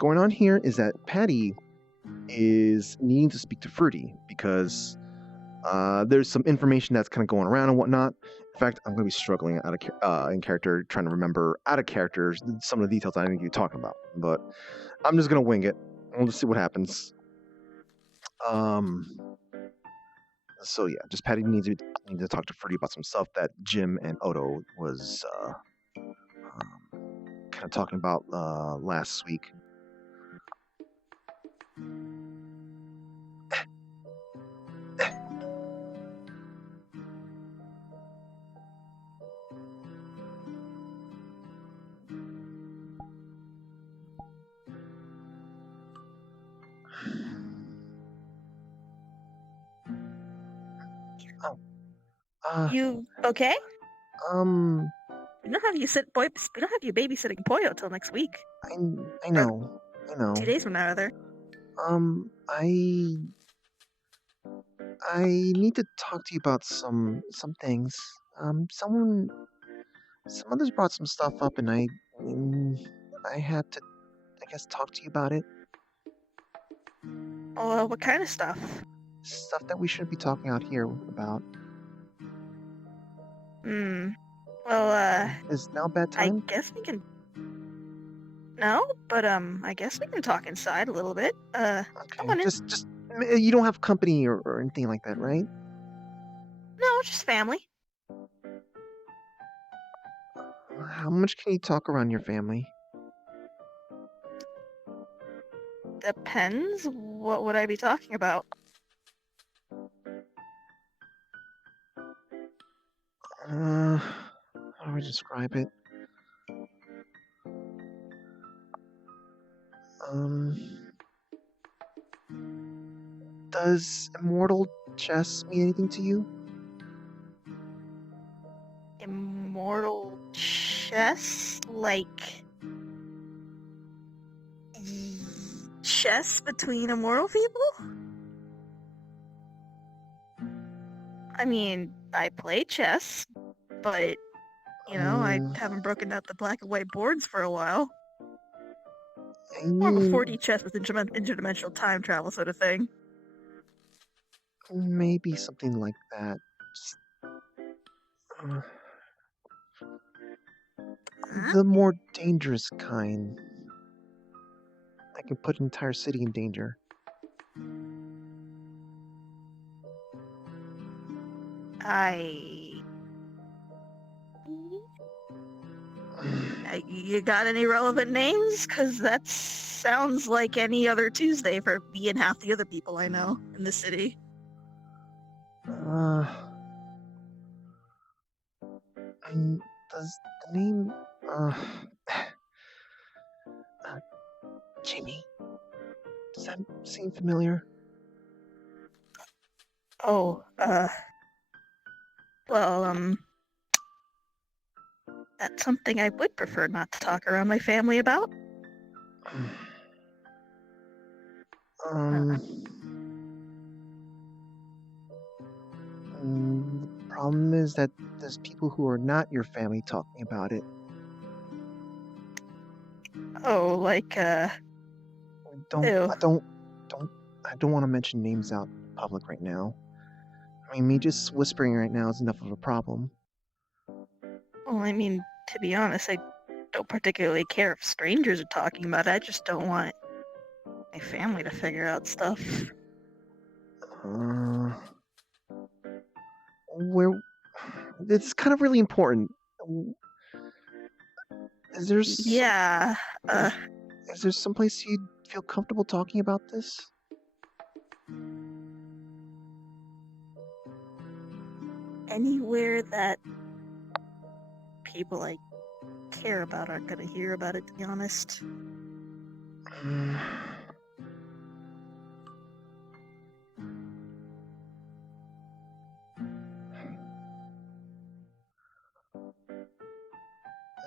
going on here is that Patty is needing to speak to Fruity because there's some information that's kind of going around and whatnot. In fact, I'm going to be struggling in character, trying to remember out of characters some of the details I need to be talking about. But I'm just going to wing it. We'll just see what happens. So yeah, just Patty needs to talk to Fruity about some stuff that Jim and Odo was kind of talking about last week. You okay? Um, We don't have you babysitting Poyo till next week. I know. 2 days from now, rather. I need to talk to you about some things. Some others brought some stuff up, and I had to, I guess, talk to you about it. Oh, what kind of stuff? Stuff that we shouldn't be talking out here about. Well, is now a bad time? I guess we can. No, but I guess we can talk inside a little bit. Okay. Come on in. Just you don't have company or anything like that, right? No, just family. How much can you talk around your family? Depends. What would I be talking about? How do I describe it? Does immortal chess mean anything to you? Immortal chess? Like chess between immortal people? I mean, I play chess, but I haven't broken out the black and white boards for a while. More of a 4D chess with interdimensional time travel sort of thing. Maybe something like that. The more dangerous kind. That can put an entire city in danger. You got any relevant names? Because that sounds like any other Tuesday for me and half the other people I know in the city. Does the name Jimmy, does that seem familiar? Oh, well, that's something I would prefer not to talk around my family about. The problem is that there's people who are not your family talking about it. Oh, like, I don't want to mention names out in public right now. I mean, me just whispering right now is enough of a problem. Well, I mean, to be honest, I don't particularly care if strangers are talking about it. I just don't want my family to figure out stuff. It's kind of really important. Is there is there someplace you'd feel comfortable talking about this? Anywhere that people I care about aren't going to hear about it, to be honest.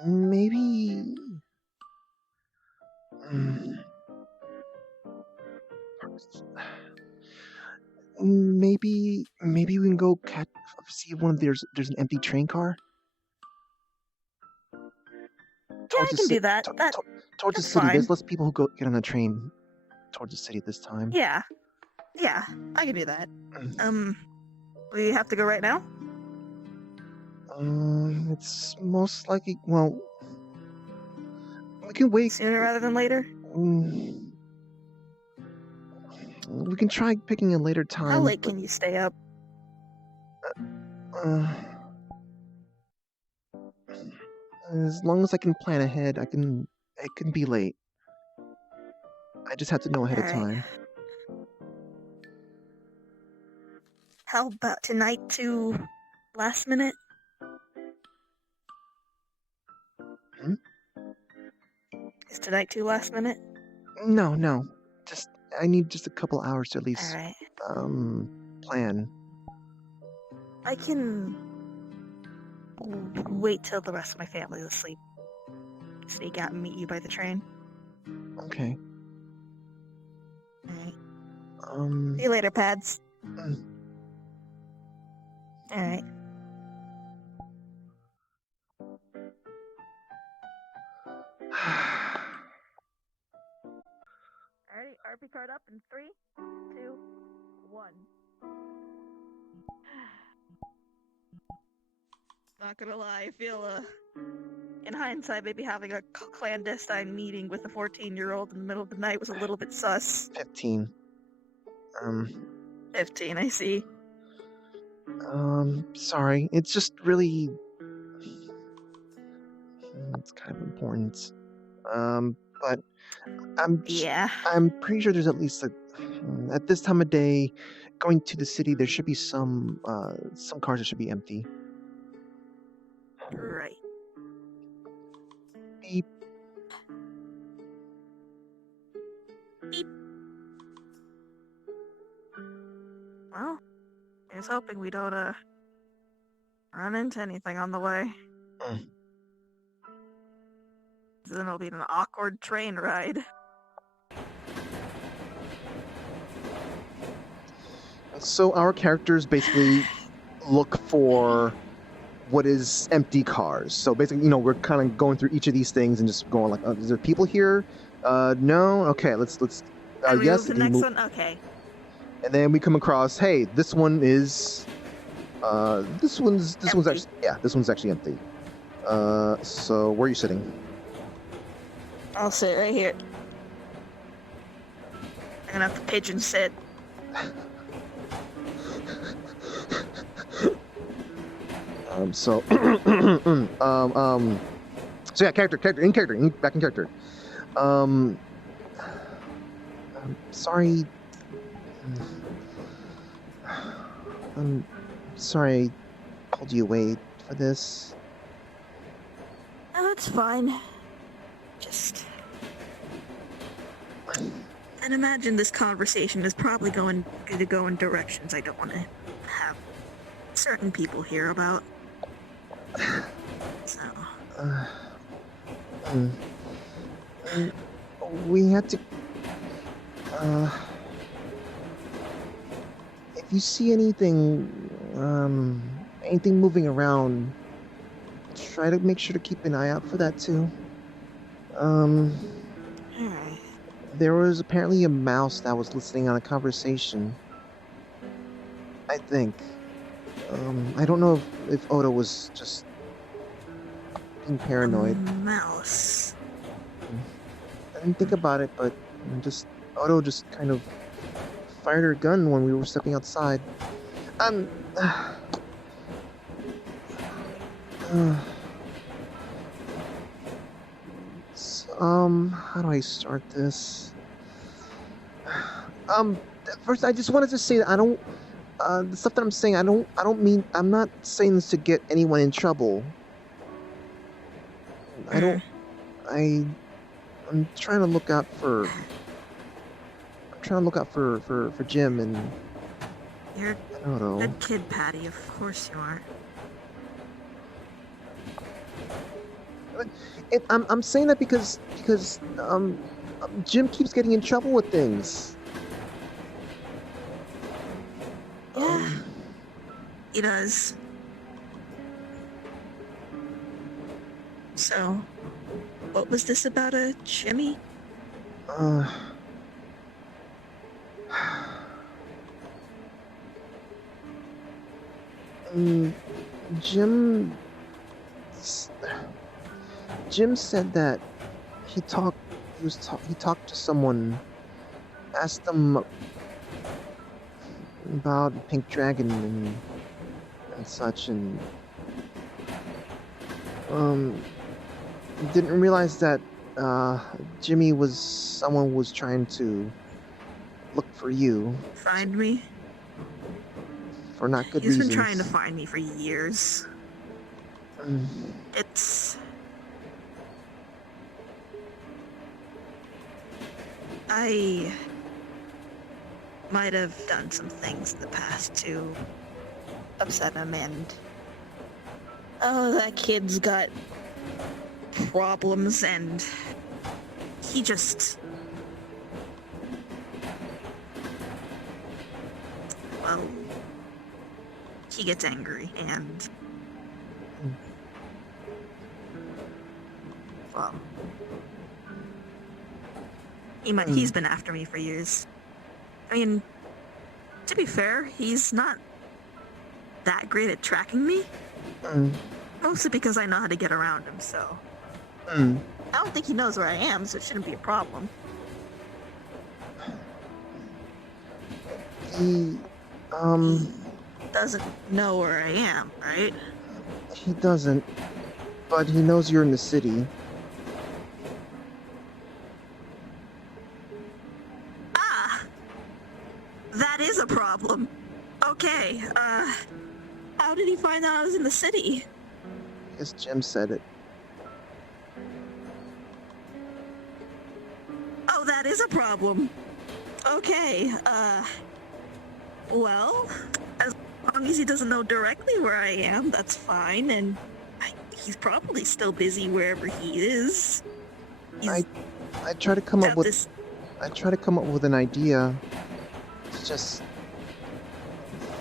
Maybe maybe we can go see if there's an empty train car. Yeah, I can do that. towards the That's city. fine. There's less people who go get on the train towards the city this time. Yeah. Yeah, I can do that. Mm. We have to go right now? It's most likely. Well, we can wait. Sooner rather than later? Mm, we can try picking a later How time, late but can you stay up? uh, as long as I can plan ahead, I can. It can be late. I just have to know ahead of Alright. time. How about tonight to last minute? Hmm? Is tonight too last minute? No, no. Just I need just a couple hours to at least Alright. plan. I can wait till the rest of my family is asleep. Sneak out and meet you by the train. Okay. Alright. Um. See you later, Pads. mm. Alright. Alright, RP card up in 3, 2, 1. Not gonna lie, I feel, in hindsight, maybe having a clandestine meeting with a 14-year-old in the middle of the night was a little bit sus. 15. 15, I see. Sorry. It's just really. It's kind of important. But Yeah. I'm pretty sure there's at least at this time of day, going to the city, there should be some cars that should be empty. Right. Beep. Beep. Well, here's hoping we don't, run into anything on the way. Mm. Then it'll be an awkward train ride. So our characters basically look for what is empty cars. So basically, we're kind of going through each of these things and just going like, is there people here? No. Okay, let's. And we Yes. move to the next one? Okay. And then we come across, hey, this one is. This one's Empty. actually, yeah, this one's actually empty. So where are you sitting? I'll sit right here. I'm gonna have to pigeon sit. So yeah, back in character. I'm sorry. I'm sorry I pulled you away for this. Oh, that's fine. Just... And imagine this conversation is probably going to go in directions I don't want to have certain people hear about. So... We had to... if you see anything moving around, try to make sure to keep an eye out for that too. Alright. There was apparently a mouse that was listening on a conversation. I think. I don't know if Oda was just being paranoid. Mouse. I didn't think about it, but Odo just kind of fired her gun when we were stepping outside. How do I start this? First, I just wanted to say that I don't. The stuff that I'm saying, I don't mean. I'm not saying this to get anyone in trouble. I don't. I'm trying to look out for. I'm trying to look out for Jim and. You're I don't know. a good kid, Patty. Of course you are. I'm saying that because Jim keeps getting in trouble with things. Yeah. He does. So, What was this about a Jimmy? Uh, mm, Jim, s- Jim said that he talked. He talked to someone, asked them about Pink Dragon and such, and um, didn't realize that Jimmy was someone who was trying to look for you Find me? for not good He's been trying to reasons. find me for years. Mm, It's... I might have done some things in the past to upset him, and oh, that kid's got problems, and he just, well, he gets angry, and well, he's been after me for years. I mean, to be fair, he's not that great at tracking me. mm, Mostly because I know how to get around him, so mm. I don't think he knows where I am, so it shouldn't be a problem. He He doesn't know where I am, right? he doesn't, but he knows you're in the city. Ah! That is a problem. Okay, how did he find out I was in the city? I guess Jim said it. Oh, that is a problem. Okay, well, as long as he doesn't know directly where I am, that's fine, and he's probably still busy wherever he is. He's I try to come up got with this. I try to come up with an idea to just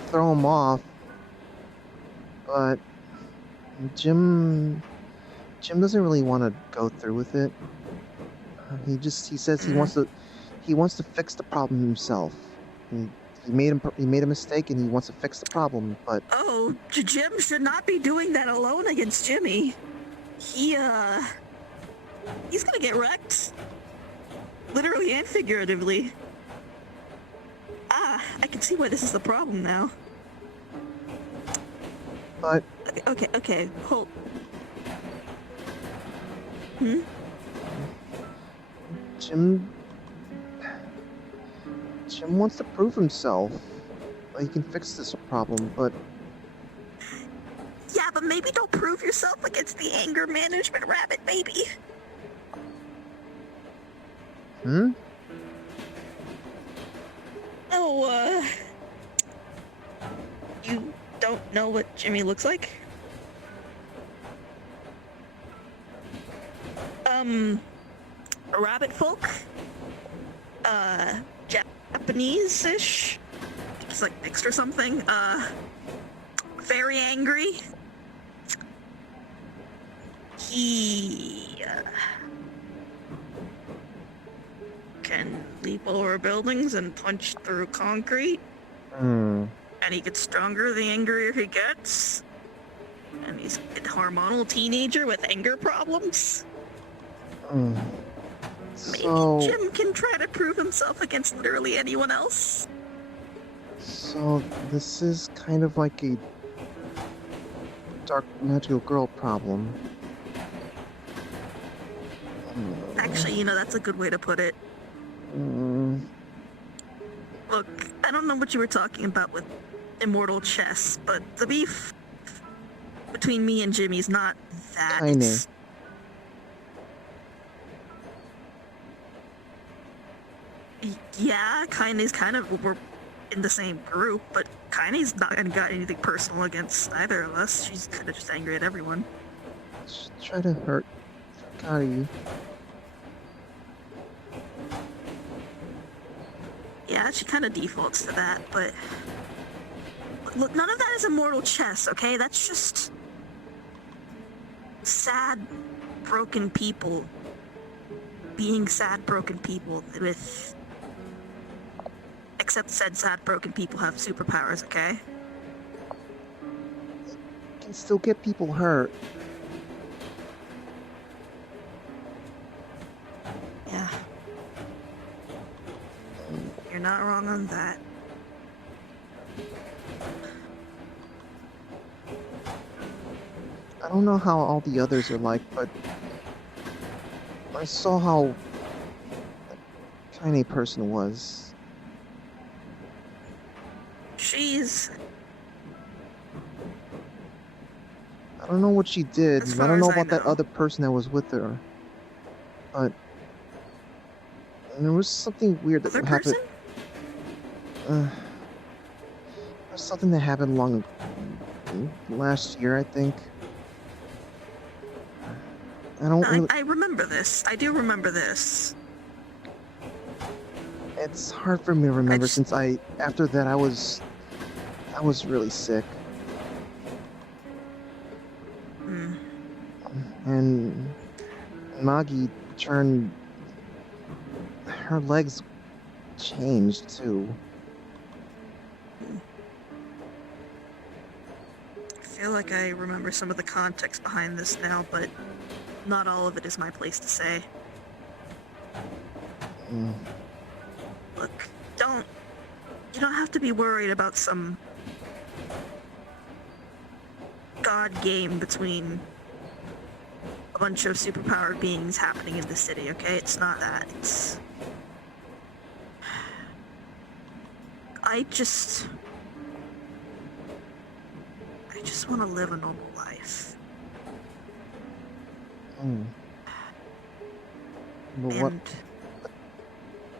throw him off, but Jim doesn't really want to go through with it. He says he wants to fix the problem himself. He made a mistake and he wants to fix the problem, but Oh, Jim should not be doing that alone against Jimmy. He's gonna get wrecked. Literally and figuratively. Ah, I can see why this is the problem now. but Okay, hold. Jim wants to prove himself. He can fix this problem, but Yeah, but maybe don't prove yourself against the anger management rabbit baby. Oh, you don't know what Jimmy looks like? Rabbit folk? Japanese-ish? Just like mixed or something? Very angry? He, can leap over buildings and punch through concrete. And he gets stronger the angrier he gets. And he's a hormonal teenager with anger problems. Maybe so Jim can try to prove himself against literally anyone else. so this is kind of like a dark magical girl problem. Actually, that's a good way to put it. Look, I don't know what you were talking about with immortal chess, but the beef between me and Jimmy's not that. Tiny. Yeah, Kaine's kind of, we're in the same group, but Kaine's not got anything personal against either of us. She's kind of just angry at everyone. Just try to hurt Kari. Yeah, she kind of defaults to that, but look, none of that is immortal chess, okay? That's just sad, broken people being sad, broken people with... Except said sad, broken people have superpowers, okay? Can still get people hurt. Yeah. You're not wrong on that. I don't know how all the others are like, but I saw how tiny person was. She's... I don't know what she did, As and I far don't know as I about that know. other person that was with her. But there was something weird that Other happened. person? There's something that happened last year, I think. I don't really... I remember this. I do remember this. It's hard for me to remember since after that I was really sick. Hmm. And Maggie turned... Her legs changed too. I feel like I remember some of the context behind this now, but not all of it is my place to say. Mm. Look, you don't have to be worried about some god game between a bunch of superpowered beings happening in the city, okay? It's not that. I just want to live a normal life. Mm. But what And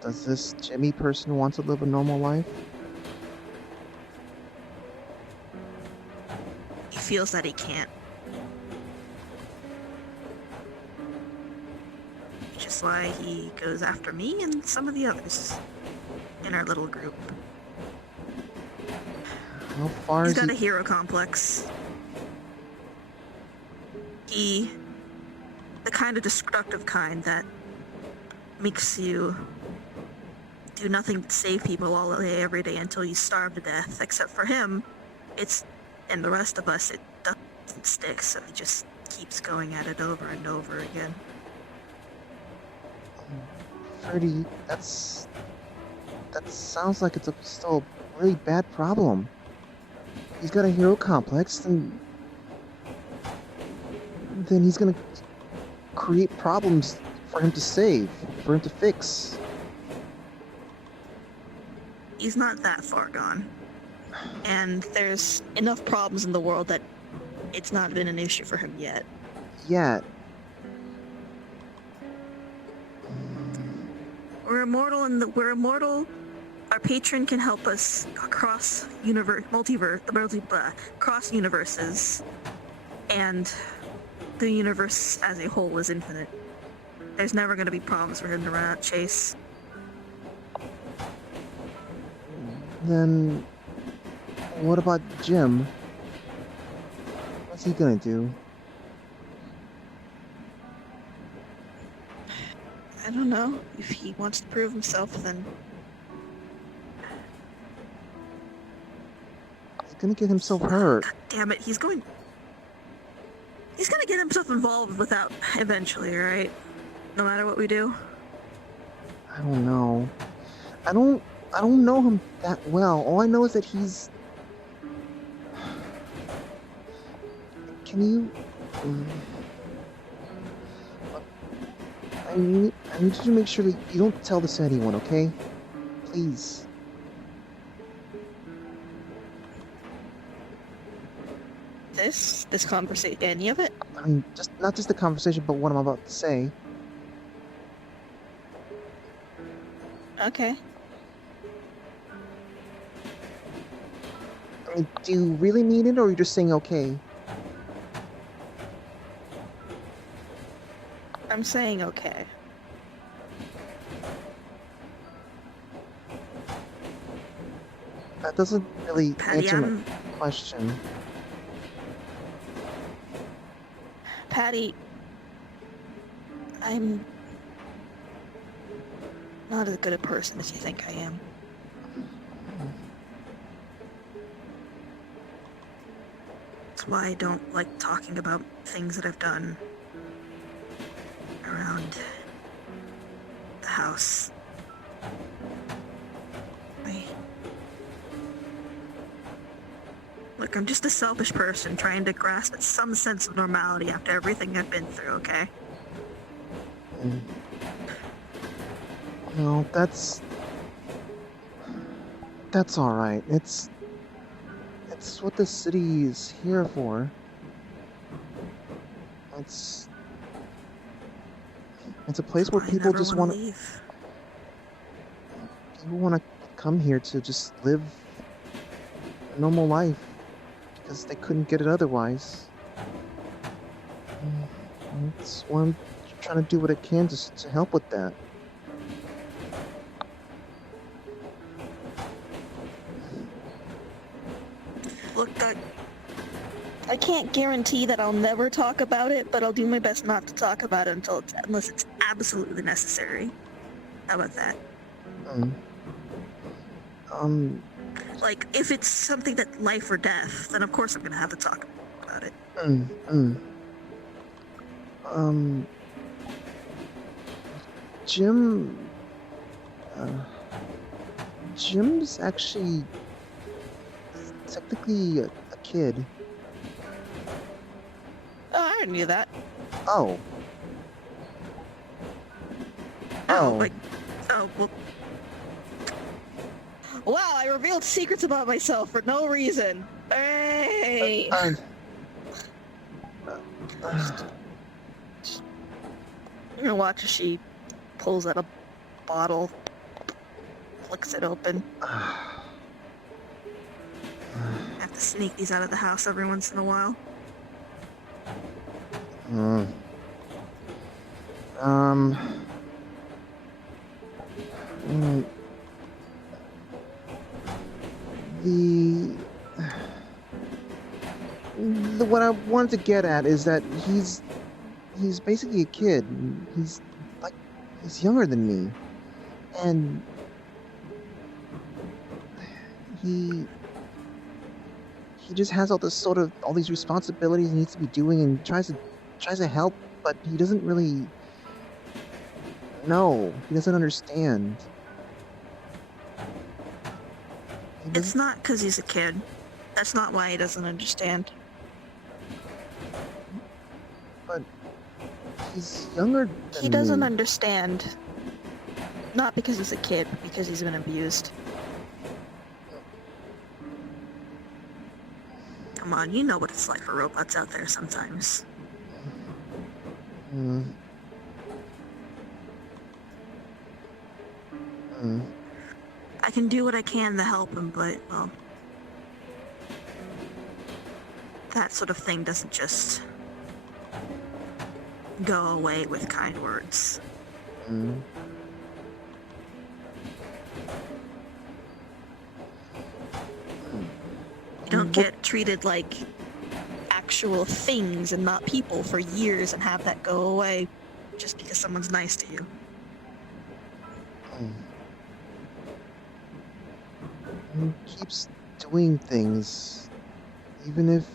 does this Jimmy person want to live a normal life? he feels that he can't. Which is why he goes after me and some of the others in our little group. How far He's is got he? a hero complex. The kind of destructive kind that makes you do nothing but save people all day, every day until you starve to death. Except for him, and the rest of us, it doesn't stick, so he just keeps going at it over and over again. Freddy, that sounds like it's still a really bad problem. He's got a hero complex, and then he's gonna create problems for him to save, for him to fix. He's not that far gone. And there's enough problems in the world that it's not been an issue for him yet. Yet. We're immortal. Our patron can help us cross cross universes, and the universe as a whole is infinite. There's never going to be problems for him to run out chase. Then, what about Jim? What's he gonna do? I don't know. If he wants to prove himself, then He's gonna get himself hurt. God damn it, he's gonna get himself involved without eventually, right? No matter what we do. I don't know. I don't know him that well. All I know is that he's... Can you... I need you to make sure that you don't tell this to anyone, okay? Please. This conversation, any of it? I mean, not just the conversation, but what I'm about to say. Okay. I mean, do you really mean it, or are you just saying okay? I'm saying okay. That doesn't really Patty, answer my question. Patty, I'm not as good a person as you think I am. That's why I don't like talking about things that I've done around the house. Look, I'm just a selfish person trying to grasp at some sense of normality after everything I've been through, okay? No, that's all right. It's what the city is here for. It's a place where people just want to leave. people want to come here to just live a normal life because they couldn't get it otherwise. That's why I'm trying to do what I can to help with that. Look, I can't guarantee that I'll never talk about it, but I'll do my best not to talk about it unless it's absolutely necessary. How about that? Like, if it's something that life or death, then of course I'm gonna have to talk about it. Jim's actually technically a kid. Oh, I already knew that. Oh. Oh, well. Wow, I revealed secrets about myself for no reason. Hey! I'm gonna watch as she pulls out a bottle, flicks it open. I have to sneak these out of the house every once in a while. What I wanted to get at is that he's basically a kid. He's younger than me, and he just has all these responsibilities he needs to be doing, and tries to help, but he doesn't really know. He doesn't understand. It's not because he's a kid. That's not why he doesn't understand. But he's younger than He doesn't me. understand. Not because he's a kid, but because he's been abused. Come on, you know what it's like for robots out there sometimes. I can do what I can to help him, but, well, that sort of thing doesn't just go away with kind words. You don't get treated like actual things and not people for years and have that go away just because someone's nice to you. He keeps doing things, even if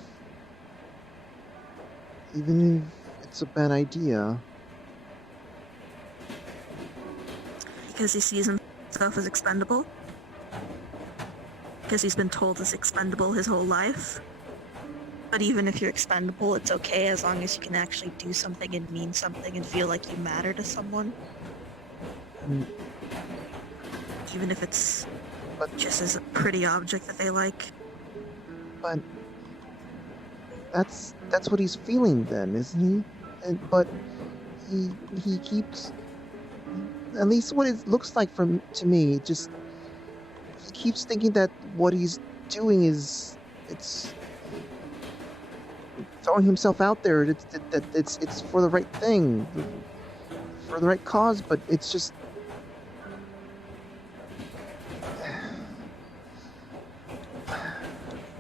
it's a bad idea. Because he sees himself as expendable? Because he's been told he's expendable his whole life? But even if you're expendable, it's okay as long as you can actually do something and mean something and feel like you matter to someone? Even if it's just as a pretty object that they like? But that's what he's feeling then, isn't he? But he keeps, at least what it looks like to me, just he keeps thinking that what he's doing is it's throwing himself out there. That it's for the right thing, for the right cause. But it's just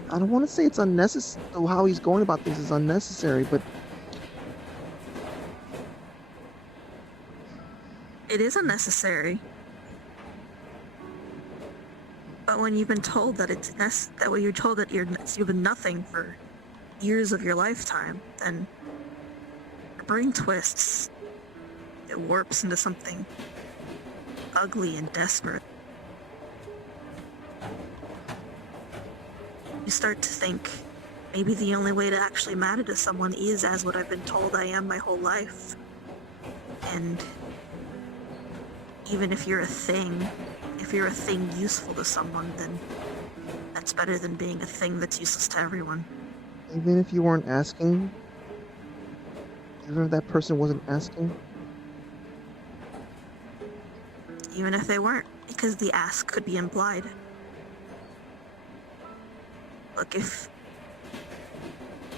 I don't want to say it's unnecessary. How he's going about this is unnecessary, but it is unnecessary. But when you've been told that that when you're told that you've been nothing for years of your lifetime, then your brain twists. It warps into something ugly and desperate. You start to think maybe the only way to actually matter to someone is as what I've been told I am my whole life. And even if you're a thing useful to someone, then that's better than being a thing that's useless to everyone. Even if you weren't asking? Even if that person wasn't asking? Even if they weren't, because the ask could be implied. Look, if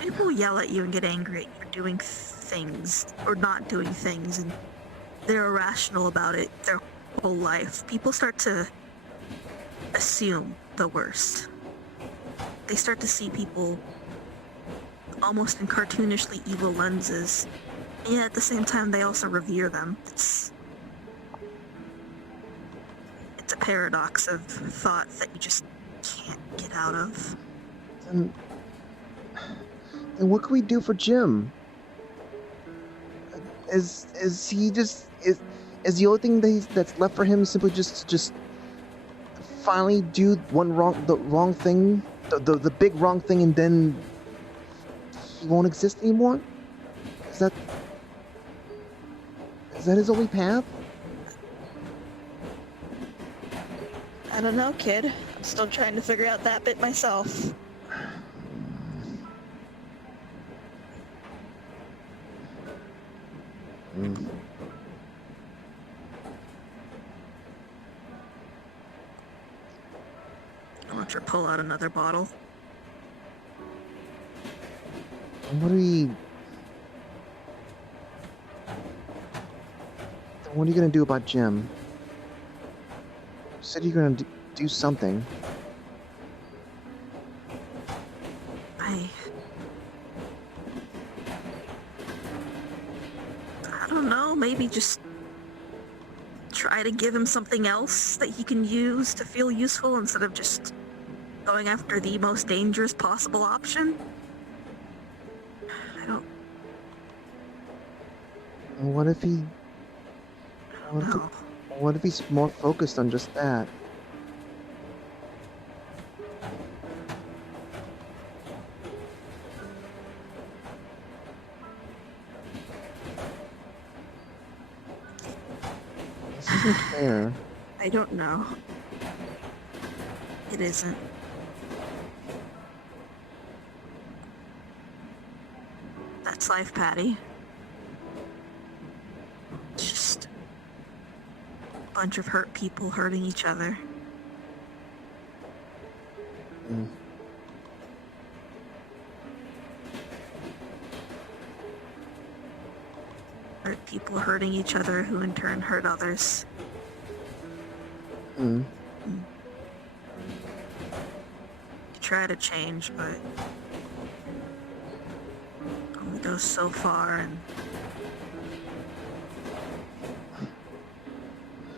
people yell at you and get angry at you for doing things or not doing things, and they're irrational about it their whole life, people start to assume the worst. They start to see people almost in cartoonishly evil lenses, and yet at the same time they also revere them. It's a paradox of thought that you just can't get out of. Then what can we do for Jim? Is he just is the only thing that's left for him simply just finally do the wrong thing, the big wrong thing, and then he won't exist anymore? Is that his only path? I don't know, kid. I'm still trying to figure out that bit myself. I'll let her pull out another bottle. What are you gonna do about Jim? You said you're gonna do something. I don't know, maybe just try to give him something else that he can use to feel useful instead of just going after the most dangerous possible option. What if he's more focused on just that? This isn't fair. I don't know. It isn't. That's life, Patty. It's just a bunch of hurt people hurting each other. Hurt people hurting each other who in turn hurt others. You try to change, but only goes so far, and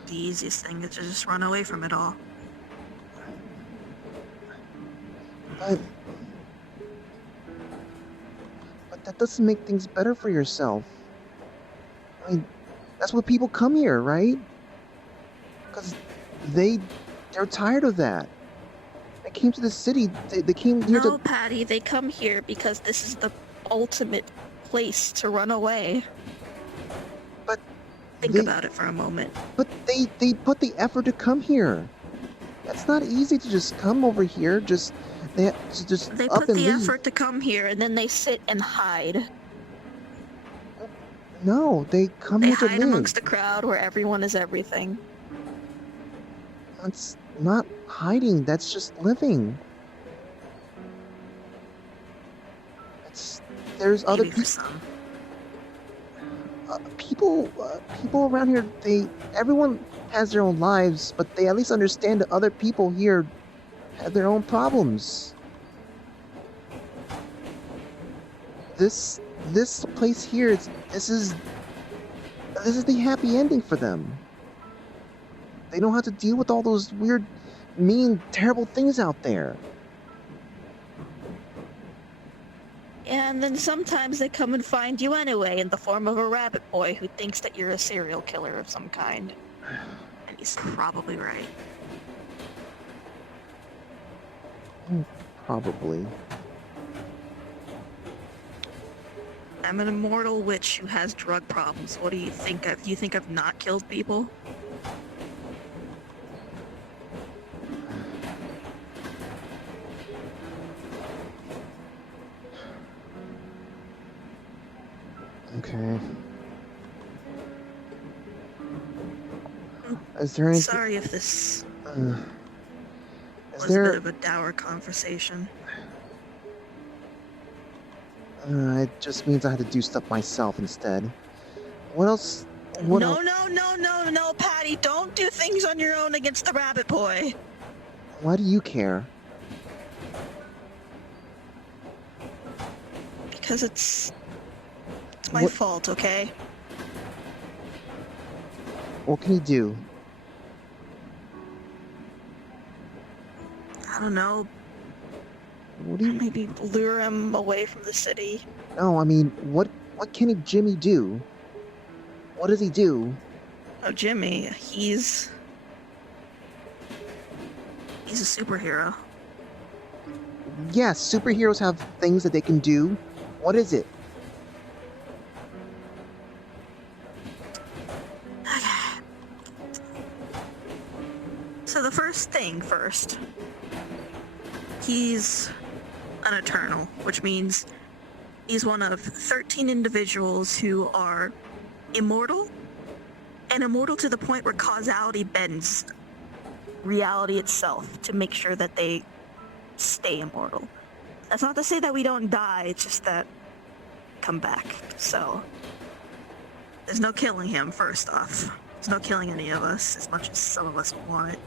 the easiest thing is to just run away from it all. But that doesn't make things better for yourself. I mean, that's what people come here, right? Because they're tired of that. They came to the city. They came here No, Patty, they come here because this is the ultimate place to run away. But think about it for a moment. But they put the effort to come here. That's not easy to just come over here. They put the effort to come here, and then they sit and hide. No, they come here to live. They hide amongst the crowd where everyone is everything. That's not hiding. That's just living. There's other people. People around here. Everyone has their own lives, but they at least understand that other people here have their own problems. This place here. This is the happy ending for them. They don't have to deal with all those weird mean, terrible things out there. And then sometimes they come and find you anyway in the form of a rabbit boy who thinks that you're a serial killer of some kind. And he's probably right. Probably. I'm an immortal witch who has drug problems. What do you think of? You think I've not killed people? Okay. Is there anything... Sorry if this was a bit of a dour conversation. It just means I had to do stuff myself instead. What else? No, Patty, don't do things on your own against the rabbit boy. Why do you care? Because it's my fault, okay? What can you do? I don't know. What do you... Maybe lure him away from the city. No, I mean, what can Jimmy do? What does he do? Oh, Jimmy, he's a superhero. Yeah, superheroes have things that they can do. What is it? Okay. So the first thing first. He's an Eternal, which means he's one of 13 individuals who are immortal, and immortal to the point where causality bends reality itself to make sure that they stay immortal. That's not to say that we don't die, it's just that come back. So there's no killing him, first off. There's no killing any of us, as much as some of us want it.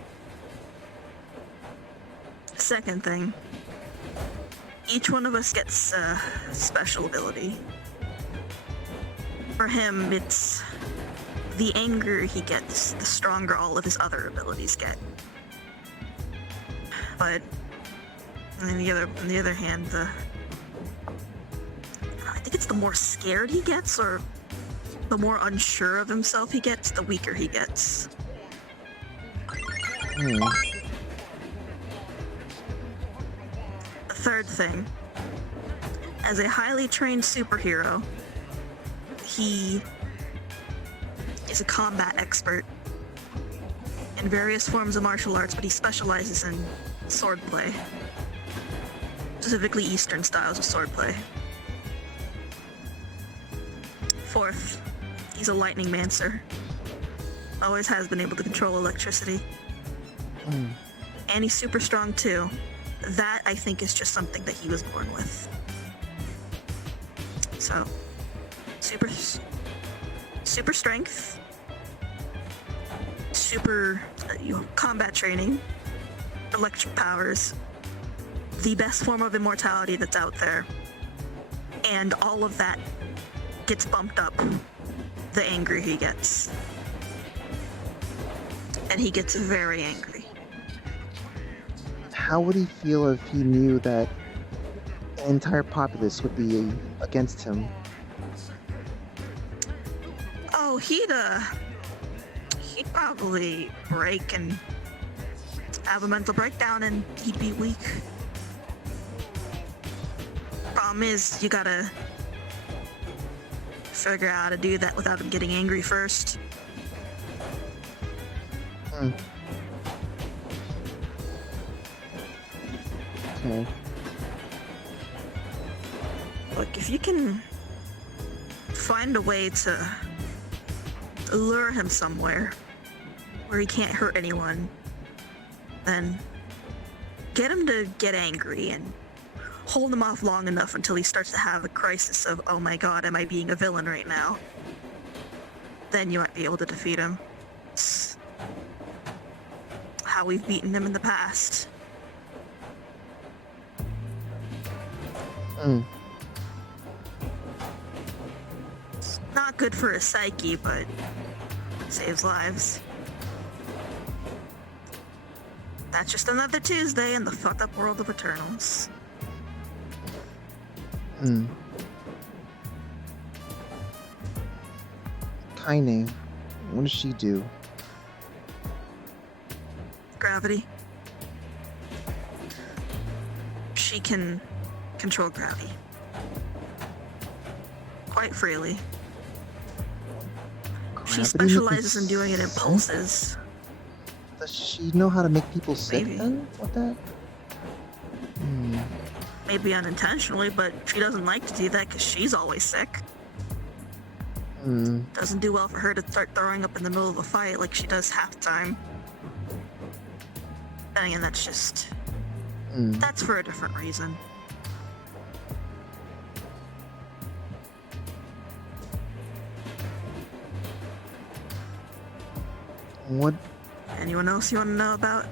Second thing, each one of us gets a special ability. For him, it's the angrier he gets, the stronger all of his other abilities get. But on the other hand, I think it's the more scared he gets, or the more unsure of himself he gets, the weaker he gets. Third thing, as a highly trained superhero, he is a combat expert in various forms of martial arts, but he specializes in swordplay, specifically Eastern styles of swordplay. Fourth, he's a lightning mancer. Always has been able to control electricity. And he's super strong too. That, I think, is just something that he was born with. So, super strength, super combat training, electric powers, the best form of immortality that's out there, and all of that gets bumped up the angrier he gets. And he gets very angry. How would he feel if he knew that an entire populace would be against him? Oh, he'd probably break and have a mental breakdown, and he'd be weak. Problem is, you gotta figure out how to do that without him getting angry first. Okay. Look, if you can find a way to lure him somewhere where he can't hurt anyone, then get him to get angry and hold him off long enough until he starts to have a crisis of, oh my god, am I being a villain right now? Then you might be able to defeat him. It's how we've beaten him in the past. It's not good for his psyche, but saves lives. That's just another Tuesday in the fucked up world of Eternals. Hmm. Kaine, what does she do? Gravity. She can control gravity. Quite freely. She Gravity specializes in makes doing it in sense? pulses. Does she know how to make people sick Maybe. then with that? Hmm. Maybe unintentionally, but she doesn't like to do that because she's always sick. Hmm. Doesn't do well for her to start throwing up in the middle of a fight like she does half the time. Then again, that's just... Hmm. That's for a different reason. What? Anyone else you want to know about?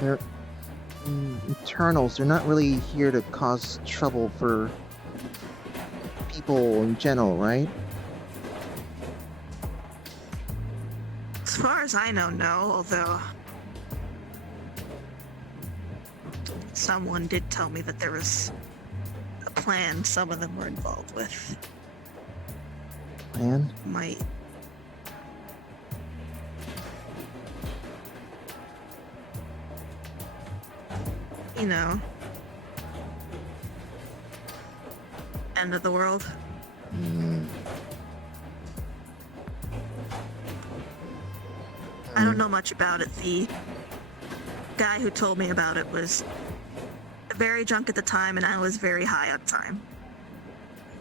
They're Eternals. They're not really here to cause trouble for people in general, right? As far as I know, no, although... Someone did tell me that there was a plan some of them were involved with. Man, Might... You know... End of the world. hmm. I don't know much about it. The guy who told me about it was very drunk at the time, and I was very high at the time.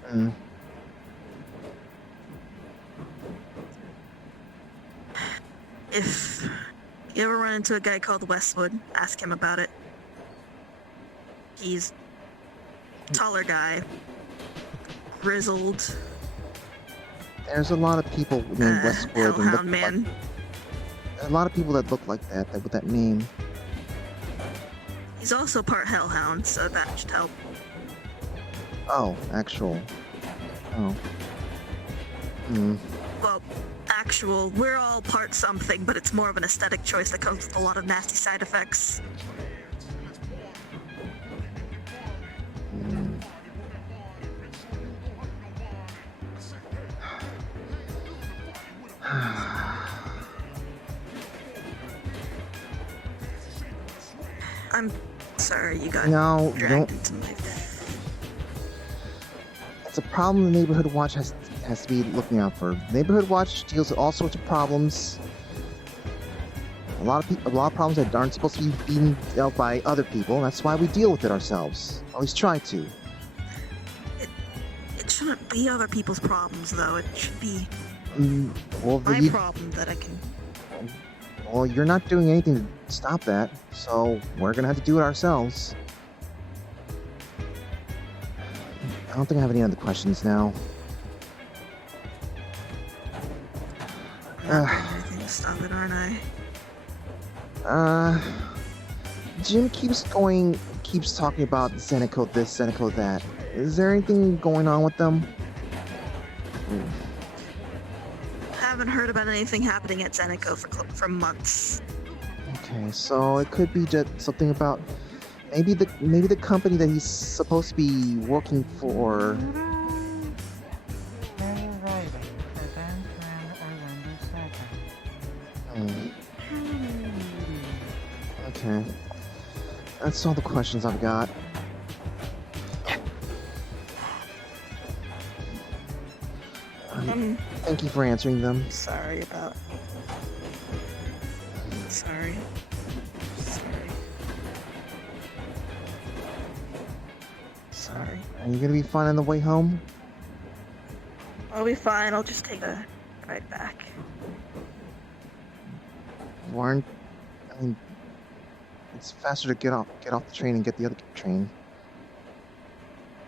Hmm. If you ever run into a guy called Westwood, ask him about it. He's a taller guy, grizzled, There's a lot of people named Westwood and look hellhound man. a lot of people that look like that with that name. He's also part hellhound, so that should help. Oh, actual. Oh. Hmm. Well, actual, we're all part something, but it's more of an aesthetic choice that comes with a lot of nasty side effects. Hmm. I'm sorry you got No, dragged don't. into my... It's a problem the Neighborhood Watch has to be looking out for. Neighborhood Watch deals with all sorts of problems. A lot of problems that aren't supposed to be being dealt by other people. That's why we deal with it ourselves. At least try to. It shouldn't be other people's problems, though. It should be Well, my problem that I can... well, you're not doing anything to stop that, so we're gonna have to do it ourselves. I don't think I have any other questions now. I'm not doing anything to stop it, aren't I? Jim keeps talking about Zeneco this, Zeneco that. Is there anything going on with them? Haven't heard about anything happening at Zeneco for months. Okay, so it could be just something about maybe the company that he's supposed to be working for. Hmm. Okay, that's all the questions I've got. Thank you for answering them. Sorry about... Sorry. Sorry. Are you gonna be fine on the way home? I'll be fine. I'll just take a ride back. Warren, I mean, it's faster to get off the train and get the other train.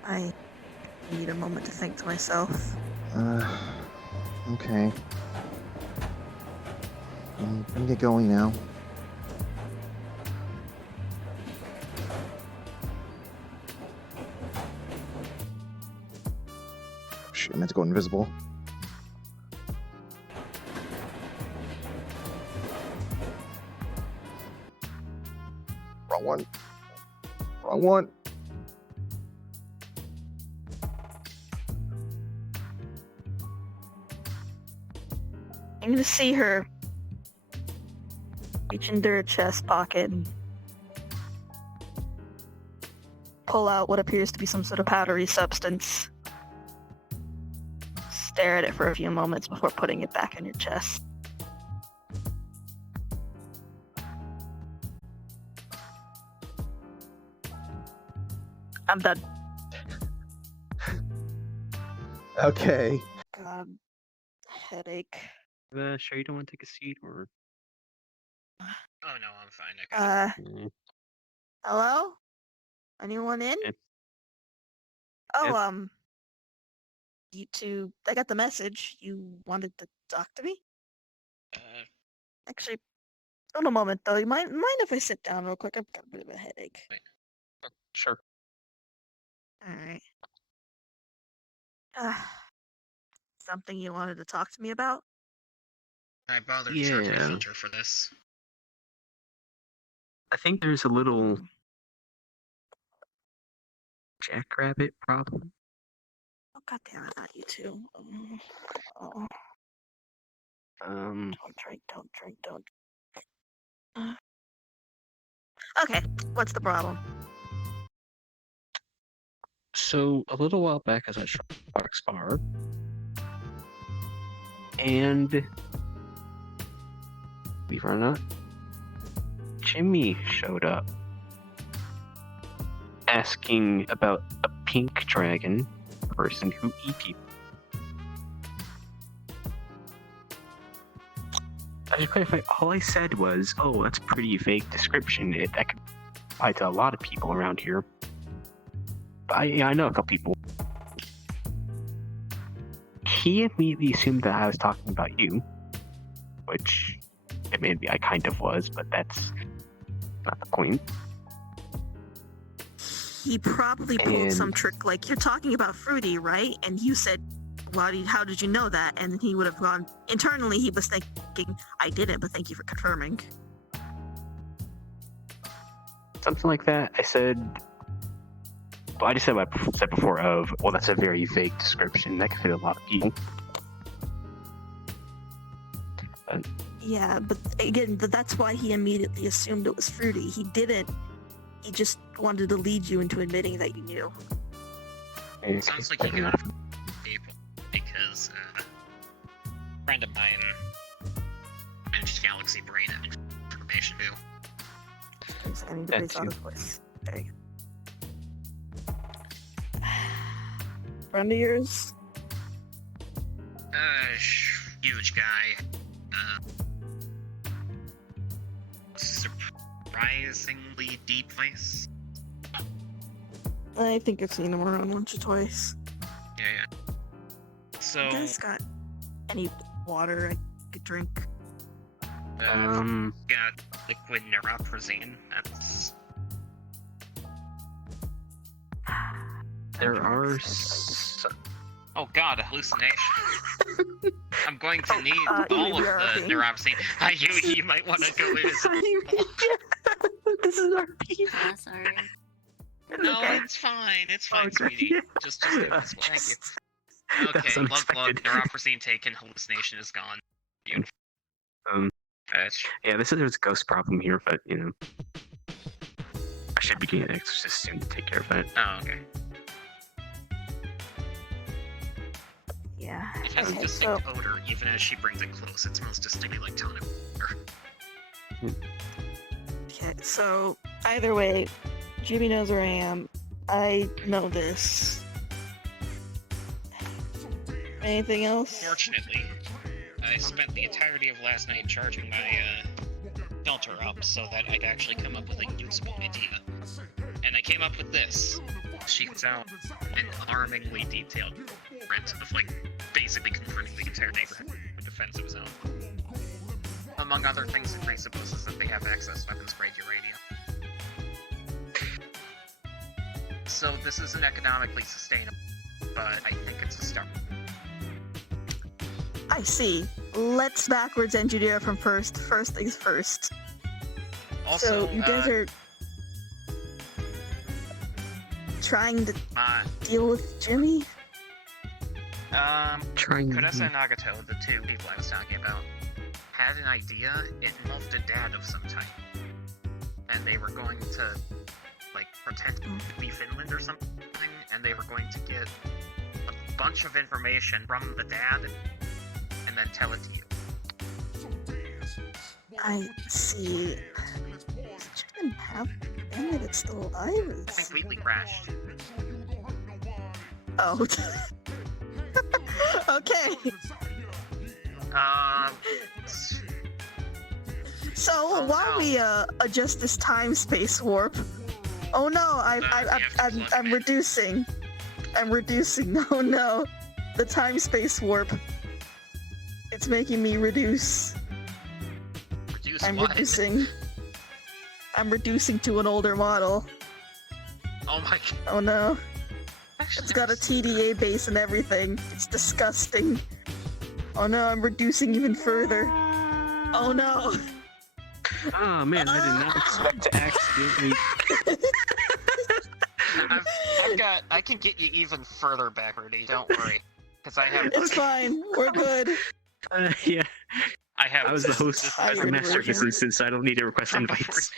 I need a moment to think to myself. Okay. I'm gonna get going now. Shit, I meant to go invisible. Wrong one. Wrong one. I'm gonna see her reach into her chest pocket and pull out what appears to be some sort of powdery substance. Stare at it for a few moments before putting it back in your chest. I'm done. Okay. God, headache. Sure you don't want to take a seat, or? Oh no, I'm fine. I got it. Hello? Anyone in? Yeah. Oh, Yep. You two, I got the message. You wanted to talk to me? Actually, hold a moment though. You mind if I sit down real quick? I've got a bit of a headache. Sure. Alright. Something you wanted to talk to me about? I bothered to charge my Yeah. filter for this. I think there's a little jackrabbit problem. Oh god damn it, not you two. Oh. Um, Don't drink. Okay, what's the problem? so a little while back, I was at Shark's Bar, and believe it or not, Jimmy showed up asking about a pink dragon person who eat people. I should clarify, all I said was, oh, that's a pretty vague description. That could apply to a lot of people around here. But I know a couple people. He immediately assumed that I was talking about you, which maybe I kind of was, but that's not the point. He probably pulled some trick like, you're talking about Fruity, right? And you said, how did you know that? And he would have gone, internally he was thinking, I didn't, but thank you for confirming. Something like that. I just said what I said before of, well, that's a very vague description. That could fit a lot of people. Yeah, but again, that's why he immediately assumed it was Fruity. He didn't. He just wanted to lead you into admitting that you knew. Sounds like you got people because a friend of mine managed Galaxy Brain and information too. I need to base on his voice. There you go. Friend of yours? Huge guy. Surprisingly deep voice. I think I've seen him around once or twice. Yeah. So. You guys got any water I could drink? Got liquid neuroprosine. That's. There are. Oh god, a hallucination. I'm going to need all of the neuroprosine. You might want to go in. This is our piece. Ah, sorry. No, it's fine. It's fine, sweetie. Just do it this way. Thank you. Okay, log, neuroprosine taken, hallucination is gone. Beautiful. Yeah, there's a ghost problem here, but, I should be getting an exorcist soon to take care of it. Oh, okay. Yeah. It has a distinct odor, even as she brings it close. It smells distinctly like tonic water. Okay, so either way, Jimmy knows where I am. I know this. Anything else? Fortunately, I spent the entirety of last night charging my filter up so that I'd actually come up with a usable idea. And I came up with this. Sheets out an alarmingly detailed print of, basically confronting the entire neighborhood in defense of his own. Among other things, it presupposes that they have access to weapons-grade uranium. So this isn't economically sustainable, but I think it's a start. I see. Let's backwards engineer from first. First things first. Also, so you guys are... trying to Uh, deal with Jimmy? Trying. Kodessa and Nagato, the two people I was talking about, had an idea. It involved a dad of some type. And they were going to, like, pretend to be Finland or something, and they were going to get a bunch of information from the dad and then tell it to you. I see. Does Jim have family that's still alive? I completely crashed. Oh. Okay. So Oh, while no. we adjust this time-space warp. Oh no! I'm reducing. I'm reducing. Oh no! The time-space warp. It's making me reduce. Reduce I'm what? reducing. I'm reducing to an older model. Oh my god. Oh no! Actually, It's got a TDA base and everything. It's disgusting. Oh no! I'm reducing even further. Oh no! Oh man, I did not expect to accidentally. I can get you even further back, Rudy. Don't worry, because I have. It's fine. We're good. Yeah, I have. I was the host this of is the Iron master of this version. instance, so I don't need to request From invites.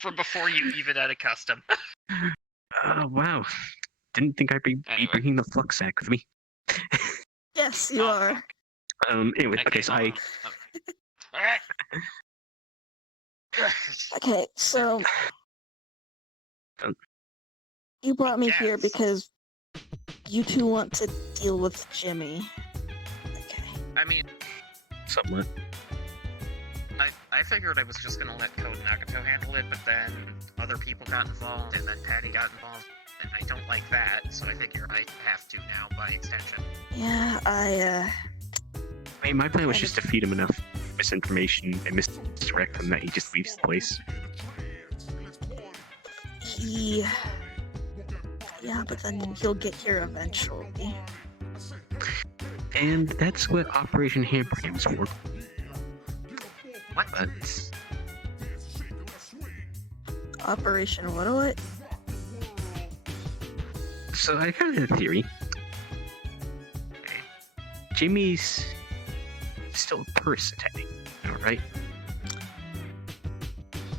from before you even had a custom. Oh wow, didn't think I'd be Anyway. bringing the flux sack with me. Yes, you Oh, are. Anyway, okay, so hold I on. Okay, so Done. you brought me here Yes. because you two want to deal with Jimmy. Okay. I mean, somewhat. I figured I was just gonna let Code Nagato handle it, but then other people got involved, and then Patty got involved, and I don't like that, so I figure I have to now by extension. Yeah, I mean, my plan was just to feed him enough misinformation and misdirect him that he just leaves the place. Yeah, but then he'll get here eventually. And that's what Operation Hamburger is for. What? But Operation what? so I kind of had a theory. Jimmy's still a person, technically, right?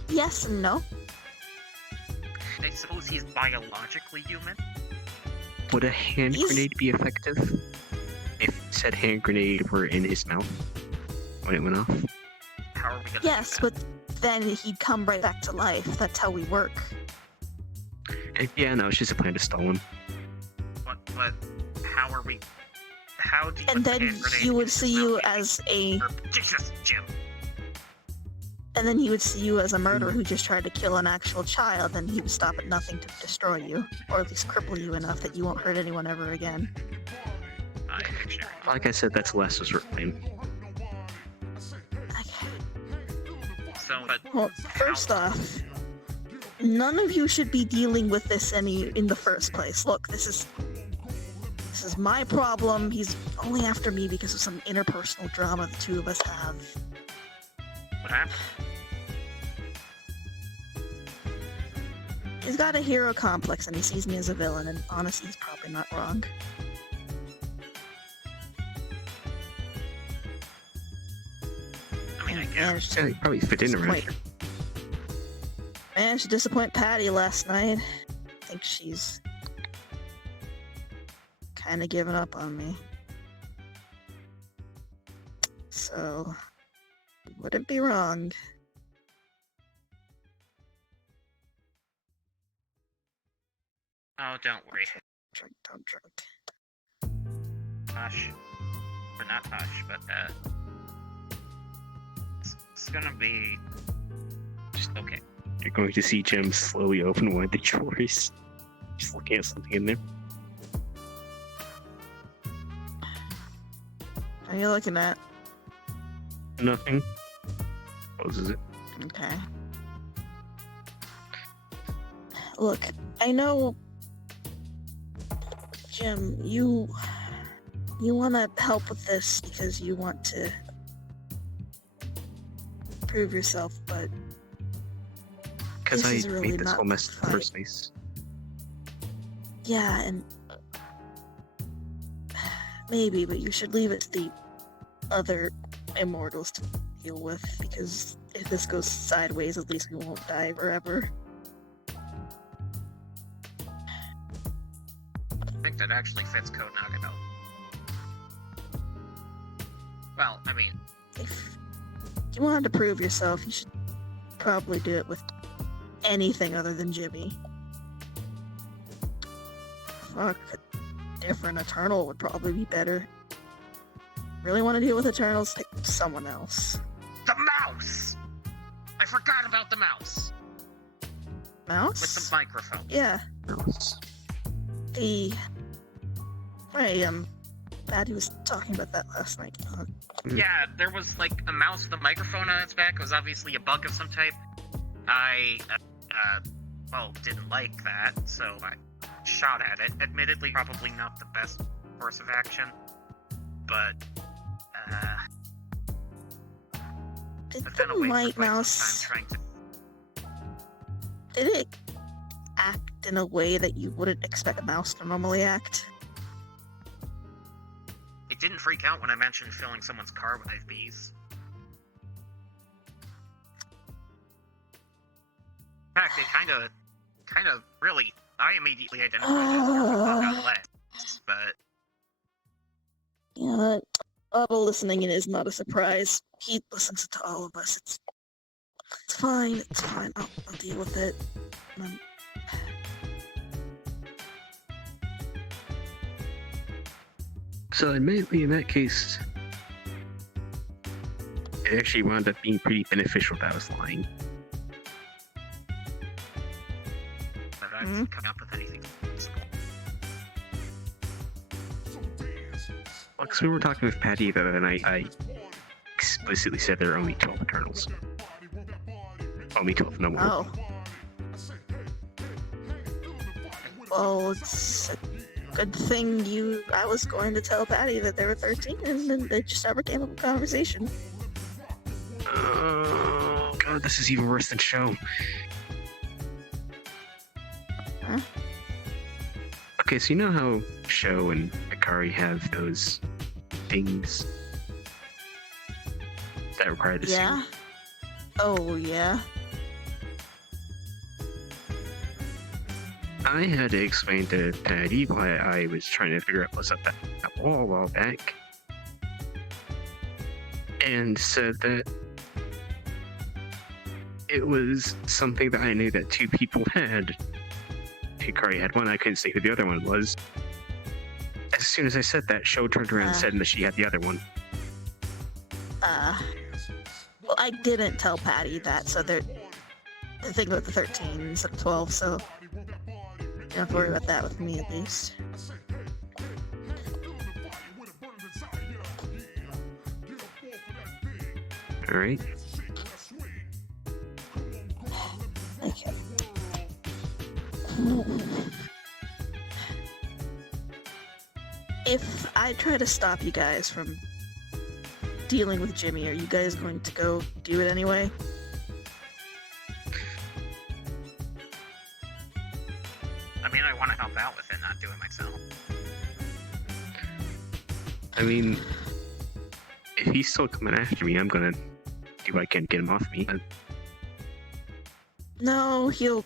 Yes and no. I suppose he's biologically human? Would a hand He's- grenade be effective if said hand grenade were in his mouth when it went off? How are we gonna Yes, do that? but then he'd come right back to life. That's how we work. Yeah, no, it's just a plan to stall him. But how are we... How do you And put the then hand grenade he would in see his you mouth? as a Jesus, Jim! And then he would see you as a murderer who just tried to kill an actual child, and he would stop at nothing to destroy you, or at least cripple you enough that you won't hurt anyone ever again. Dictionary. Like I said, that's the last resort plan. Okay. So, but Well, first off, none of you should be dealing with this in the first place. Look, this is my problem. He's only after me because of some interpersonal drama the two of us have. what happened? He's got a hero complex and he sees me as a villain, and honestly, he's probably not wrong. I mean, I guess. Managed Yeah, to he probably fit in around here. Managed to disappoint Patty last night. I think she's kind of given up on me. So, wouldn't be wrong. Oh, don't worry. Don't drink. Hush. Or not hush, but, it's gonna be... just okay. You're going to see Jim slowly open one of the drawers. Just looking at something in there. What are you looking at? Nothing. Closes it. Okay. Look, I know, Jim, you want to help with this because you want to prove yourself, but Because This I is really made this not whole mess in the funny. first place. Yeah, and maybe, but you should leave it to the other immortals to deal with, because if this goes sideways, at least we won't die forever. I think that actually fits Code Nagano. Well, I mean, If you wanted to prove yourself, you should probably do it with anything other than Jimmy. Fuck, a different Eternal would probably be better. Really want to deal with Eternals? Pick someone else. the mouse! I forgot about the mouse! Mouse? With the microphone. Yeah, the... Right, Patty was talking about that last night. Yeah, there was like a mouse with a microphone on its back. It was obviously a bug of some type. I, well, didn't like that, so I shot at it. Admittedly, probably not the best course of action, but, Did I've been the away light for quite mouse... some time trying to... Did it act in a way that you wouldn't expect a mouse to normally act? It didn't freak out when I mentioned filling someone's car with IVs. In fact, it kind of, really, I immediately identified it as more of a bug on legs, but... Yeah, Otto listening in is not a surprise. He listens to all of us. It's fine. It's fine. I'll deal with it. So admittedly, in that case, it actually wound up being pretty beneficial that I was lying. But I haven't come up with anything useful. Well, because we were talking with Patty the other night, I explicitly said there are only 12 Eternals. Only 12, no more. Oh. Well, it's a good thing I was going to tell Patty that there were 13, and then they just never came up with a conversation. Oh, God, this is even worse than show. Huh? Okay, so you know how Sho and Akari have those things that require the Yeah? suit? Oh, yeah? I had to explain to Patty why I was trying to figure out what's up that wall a while back, and said that it was something that I knew that two people had. Hikari had one, I couldn't say who the other one was. As soon as I said that, Sho turned around and said that she had the other one. Well, I didn't tell Patty that, so they're the thing about the 13 instead of 12, so you don't have to worry about that with me, at least. Alright. Okay. If I try to stop you guys from dealing with Jimmy, are you guys going to go do it anyway? I mean, I want to help out with it, not do it myself. I mean, if he's still coming after me, I'm gonna do what I can to get him off me. No, he'll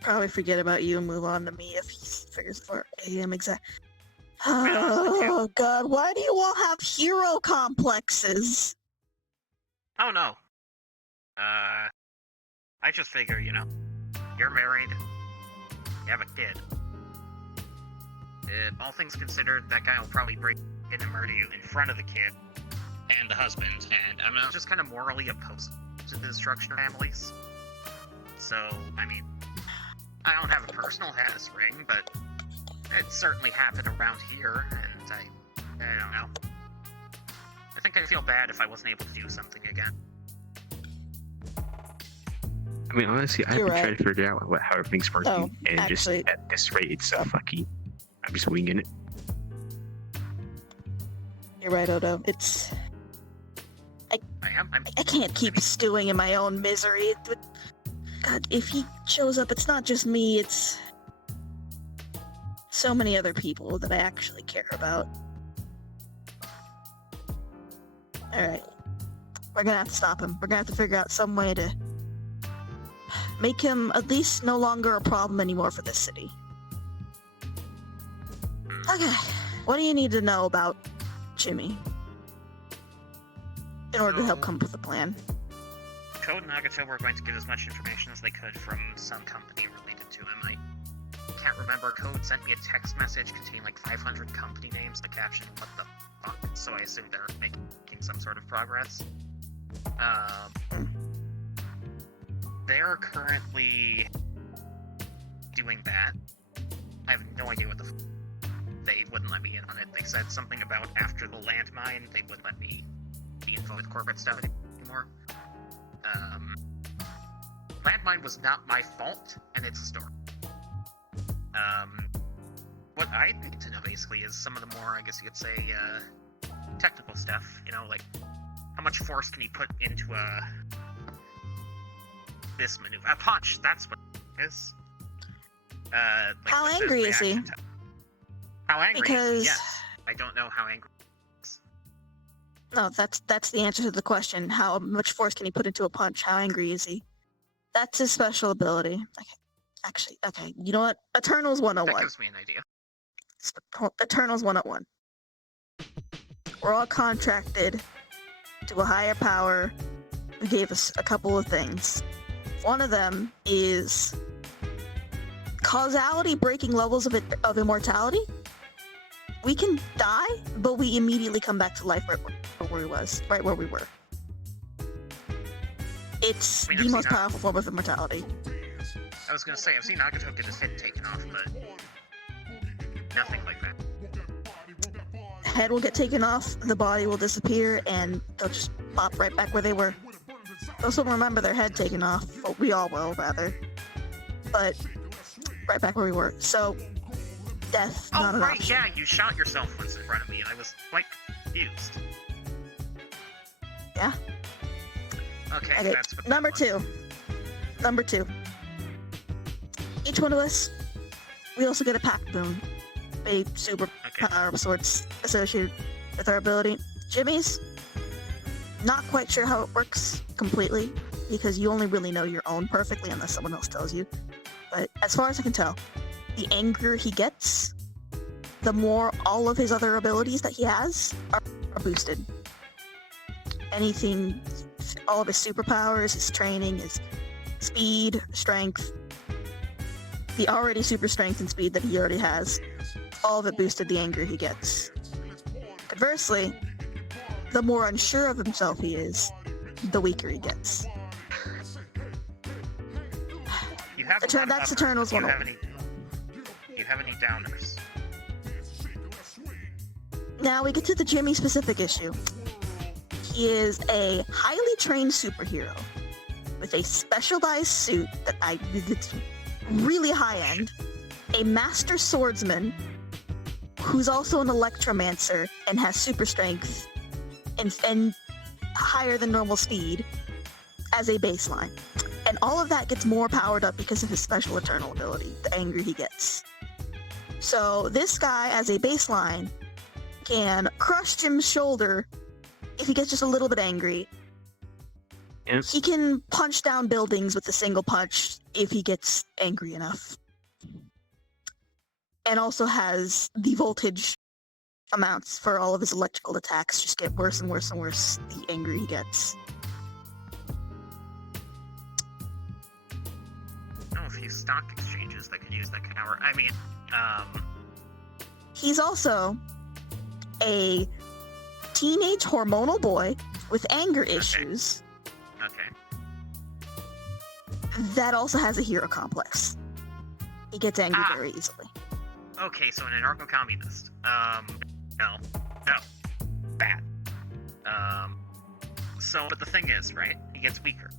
probably forget about you and move on to me if he figures for AM exact. Oh God, why do you all have hero complexes? Oh no. I just figure, you know, you're married, you have a kid. All things considered, that guy will probably break in and murder you in front of the kid and the husband, and I'm just kind of morally opposed to the destruction of families. So, I mean, I don't have a personal Hannah's ring, but it certainly happened around here, and I don't know. I think I'd feel bad if I wasn't able to do something again. I mean, honestly, I've You're been right. trying to figure out how everything's working, Oh, and actually- just at this rate, it's so fucky. I'm just winging it. You're right, Odo. I can't keep stewing in my own misery. God, if he shows up, it's not just me, it's so many other people that I actually care about. Alright. We're gonna have to stop him. We're gonna have to figure out some way to make him at least no longer a problem anymore for this city. Okay. What do you need to know about Jimmy in order to help come up with a plan? Code and Nagato were going to get as much information as they could from some company related to him. I can't remember. Code sent me a text message containing like 500 company names, the caption, what the fuck? So I assume they're making some sort of progress. They're currently doing that. I have no idea what the they wouldn't let me in on it. They said something about after the landmine, they wouldn't let me be involved with corporate stuff anymore. Landmine was not my fault, and it's a story. What I need to know basically is some of the more, I guess you could say, technical stuff. You know, like how much force can he put into this maneuver? A punch. That's what it is. Like, how angry is he? How angry because... is he? Yes. I don't know how angry he is. No, that's the answer to the question. How much force can he put into a punch? How angry is he? That's his special ability. Okay, you know what? Eternals 101. That gives me an idea. Eternals 101. We're all contracted to a higher power who gave us a couple of things. One of them is causality breaking levels of immortality. We can die, but we immediately come back to life right where we were. It's the most powerful form of immortality. I was gonna say, I've seen Nagato get his head taken off, but nothing like that. The head will get taken off, the body will disappear, and they'll just pop right back where they were. Those will remember their head taken off. Well, we all will, rather. But right back where we were. So, death, not an option. Yeah, you shot yourself once in front of me, and I was quite confused. Yeah. Okay, that's what Number two. Each one of us, we also get a pack boon. A super power of sorts associated with our ability. Jimmy's, not quite sure how it works completely, because you only really know your own perfectly unless someone else tells you. But as far as I can tell, the angrier he gets, the more all of his other abilities that he has are boosted. Anything, all of his superpowers, his training, his speed, strength, the already super strength and speed that he already has, all of it boosted the angrier he gets. Conversely, the more unsure of himself he is, the weaker he gets. That's Eternals 101. You have any downers? Now we get to the Jimmy specific issue. He is a highly trained superhero with a specialized suit that's really high end, a master swordsman who's also an electromancer and has super strength and higher than normal speed as a baseline. And all of that gets more powered up because of his special eternal ability, the angry he gets. So this guy, as a baseline, can crush Jim's shoulder if he gets just a little bit angry. Yes. He can punch down buildings with a single punch if he gets angry enough. And also has the voltage amounts for all of his electrical attacks just get worse and worse and worse the angrier he gets. I know a few stock exchanges that could use that power. I mean, He's also a teenage hormonal boy with anger issues. Okay. That also has a hero complex. He gets angry very easily. Okay, so an anarcho-communist. No. Bad. But the thing is, right, he gets weaker.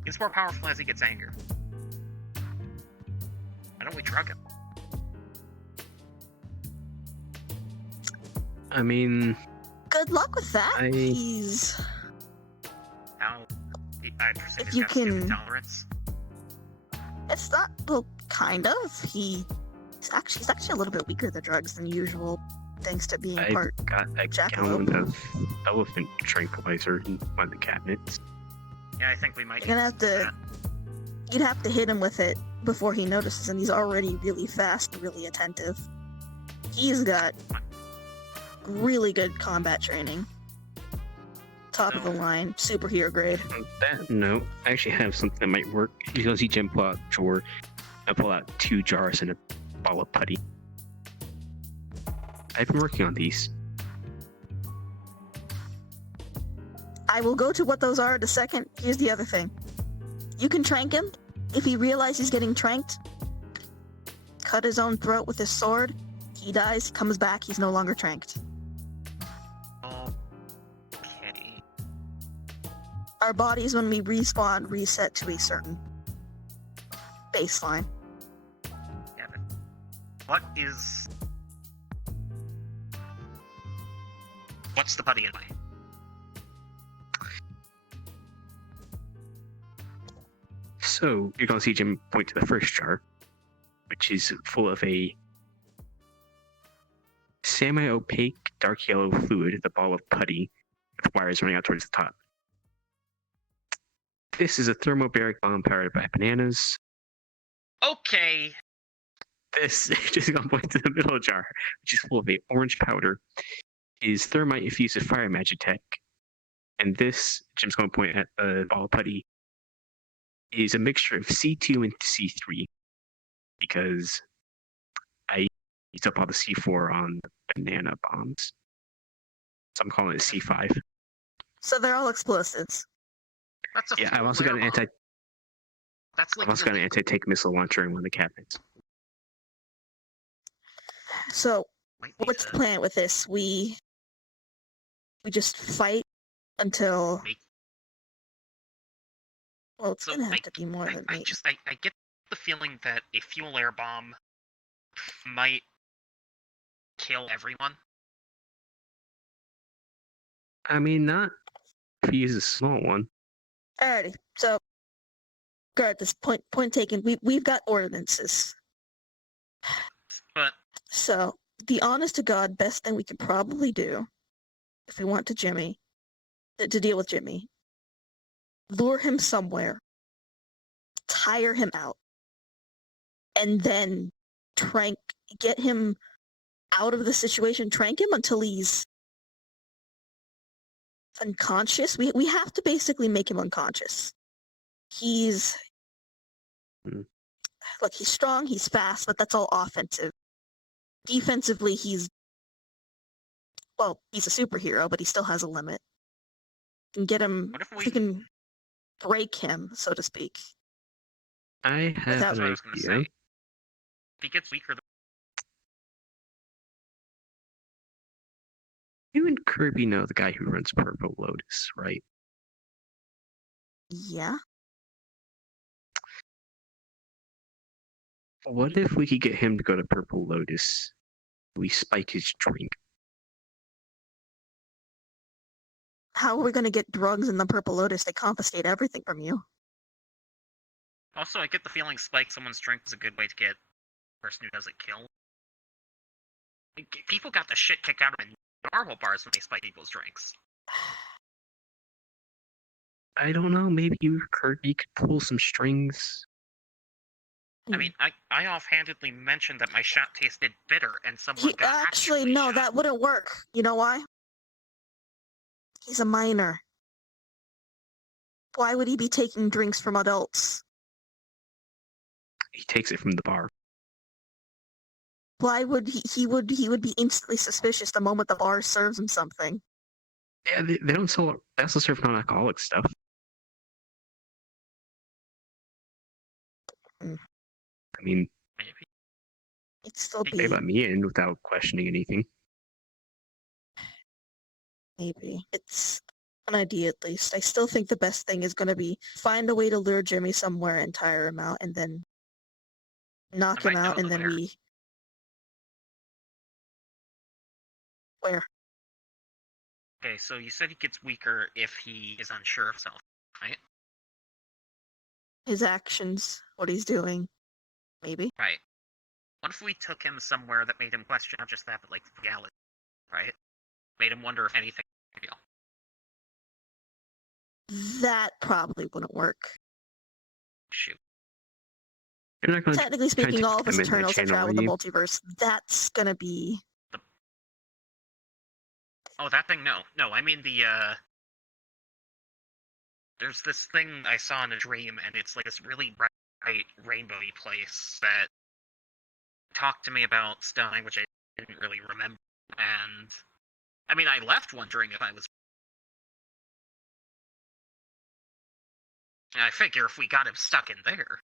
He gets more powerful as he gets angry. Why don't we drug him? I mean... Good luck with that. He's... I presume if he's got stupid tolerance? It's not... Well, kind of. He He's actually a little bit weaker to drugs than usual, thanks to being I part got a jackalope. gallon of elephant tranquilizer in one of the cabinets. Yeah, I think we might. You're gonna have to. You'd have to hit him with it before he notices, and he's already really fast and really attentive. He's got really good combat training. Top of the line, superhero grade. On that note, I actually have something that might work. You go see Jim pull out a drawer. I pull out 2 jars and a ball of putty. I've been working on these. I will go to what those are in a second. Here's the other thing. You can trank him. If he realizes he's getting tranked, cut his own throat with his sword. He dies, comes back, he's no longer tranked. Okay. Our bodies, when we respawn, reset to a certain baseline. Yeah, but what is... What's the putty anyway? So you're gonna see Jim point to the first jar, which is full of a semi-opaque dark yellow fluid, the ball of putty, with wires running out towards the top. This is a thermobaric bomb powered by bananas. Okay. This, just gonna point to the middle jar, which is full of a orange powder, is thermite infused with fire magitech. And this, Jim's gonna point at the ball of putty, is a mixture of C2 and C3, because I used up all the C4 on the banana bombs. So I'm calling it C5. So they're all explosives. That's a Yeah, I've also got an flare bomb. That's like I've also got an anti-tank missile launcher in one of the cabinets. So might be what's the the- plan with this? We just fight until. Make- Well, it's So gonna have to be more than me. I get the feeling that a fuel air bomb might kill everyone. I mean, not if you use a small one. Alrighty. So, regardless, point taken. We've got ordinances. But So the honest to God best thing we could probably do, if we want to deal with Jimmy, lure him somewhere, tire him out, and then get him out of the situation, trank him until he's unconscious. We have to basically make him unconscious. He's look, he's strong, he's fast, but that's all offensive. Defensively, he's a superhero, but he still has a limit. We can get him. what if We we? can break him, so to speak. I have Without- That's an what I was gonna idea. say. If he gets weaker, You and Kirby know the guy who runs Purple Lotus, right? Yeah. What if we could get him to go to Purple Lotus? We spike his drink. How are we gonna get drugs in the Purple Lotus? They confiscate everything from you. also I get the feeling spike someone's drink is a good way to get the person who does it killed. Like, people got the shit kicked out of them in normal bars when they spike people's drinks. I don't know, maybe you or Kirby could pull some strings. I mean, I offhandedly mentioned that my shot tasted bitter, and someone got Actually, no, shot. that wouldn't work. You know why? He's a minor. Why would he be taking drinks from adults? He takes it from the bar. Why would he would be instantly suspicious the moment the bar serves him something? Yeah, they don't sell. They also serve non-alcoholic stuff. Mm. I mean, Maybe. It'd still they be let me in without questioning anything. maybe. It's an idea at least. I still think the best thing is gonna be find a way to lure Jimmy somewhere and tire him out and then knock I him might know out and the then where. Where? Okay, so you said he gets weaker if he is unsure of himself, right? His actions, what he's doing. Maybe. Right. What if we took him somewhere that made him question not just that, but like reality, right? Made him wonder if anything is real. That probably wouldn't work. Shoot. You're not going to Technically speaking, all of us them in that Eternals have channel, traveled are the you? multiverse. That's gonna be... Oh, that thing? No. No, I mean the, there's this thing I saw in a dream, and it's like this really bright, rainbowy place that talked to me about stuff which I didn't really remember. And, I mean, I left wondering if I was... And I figure if we got him stuck in there,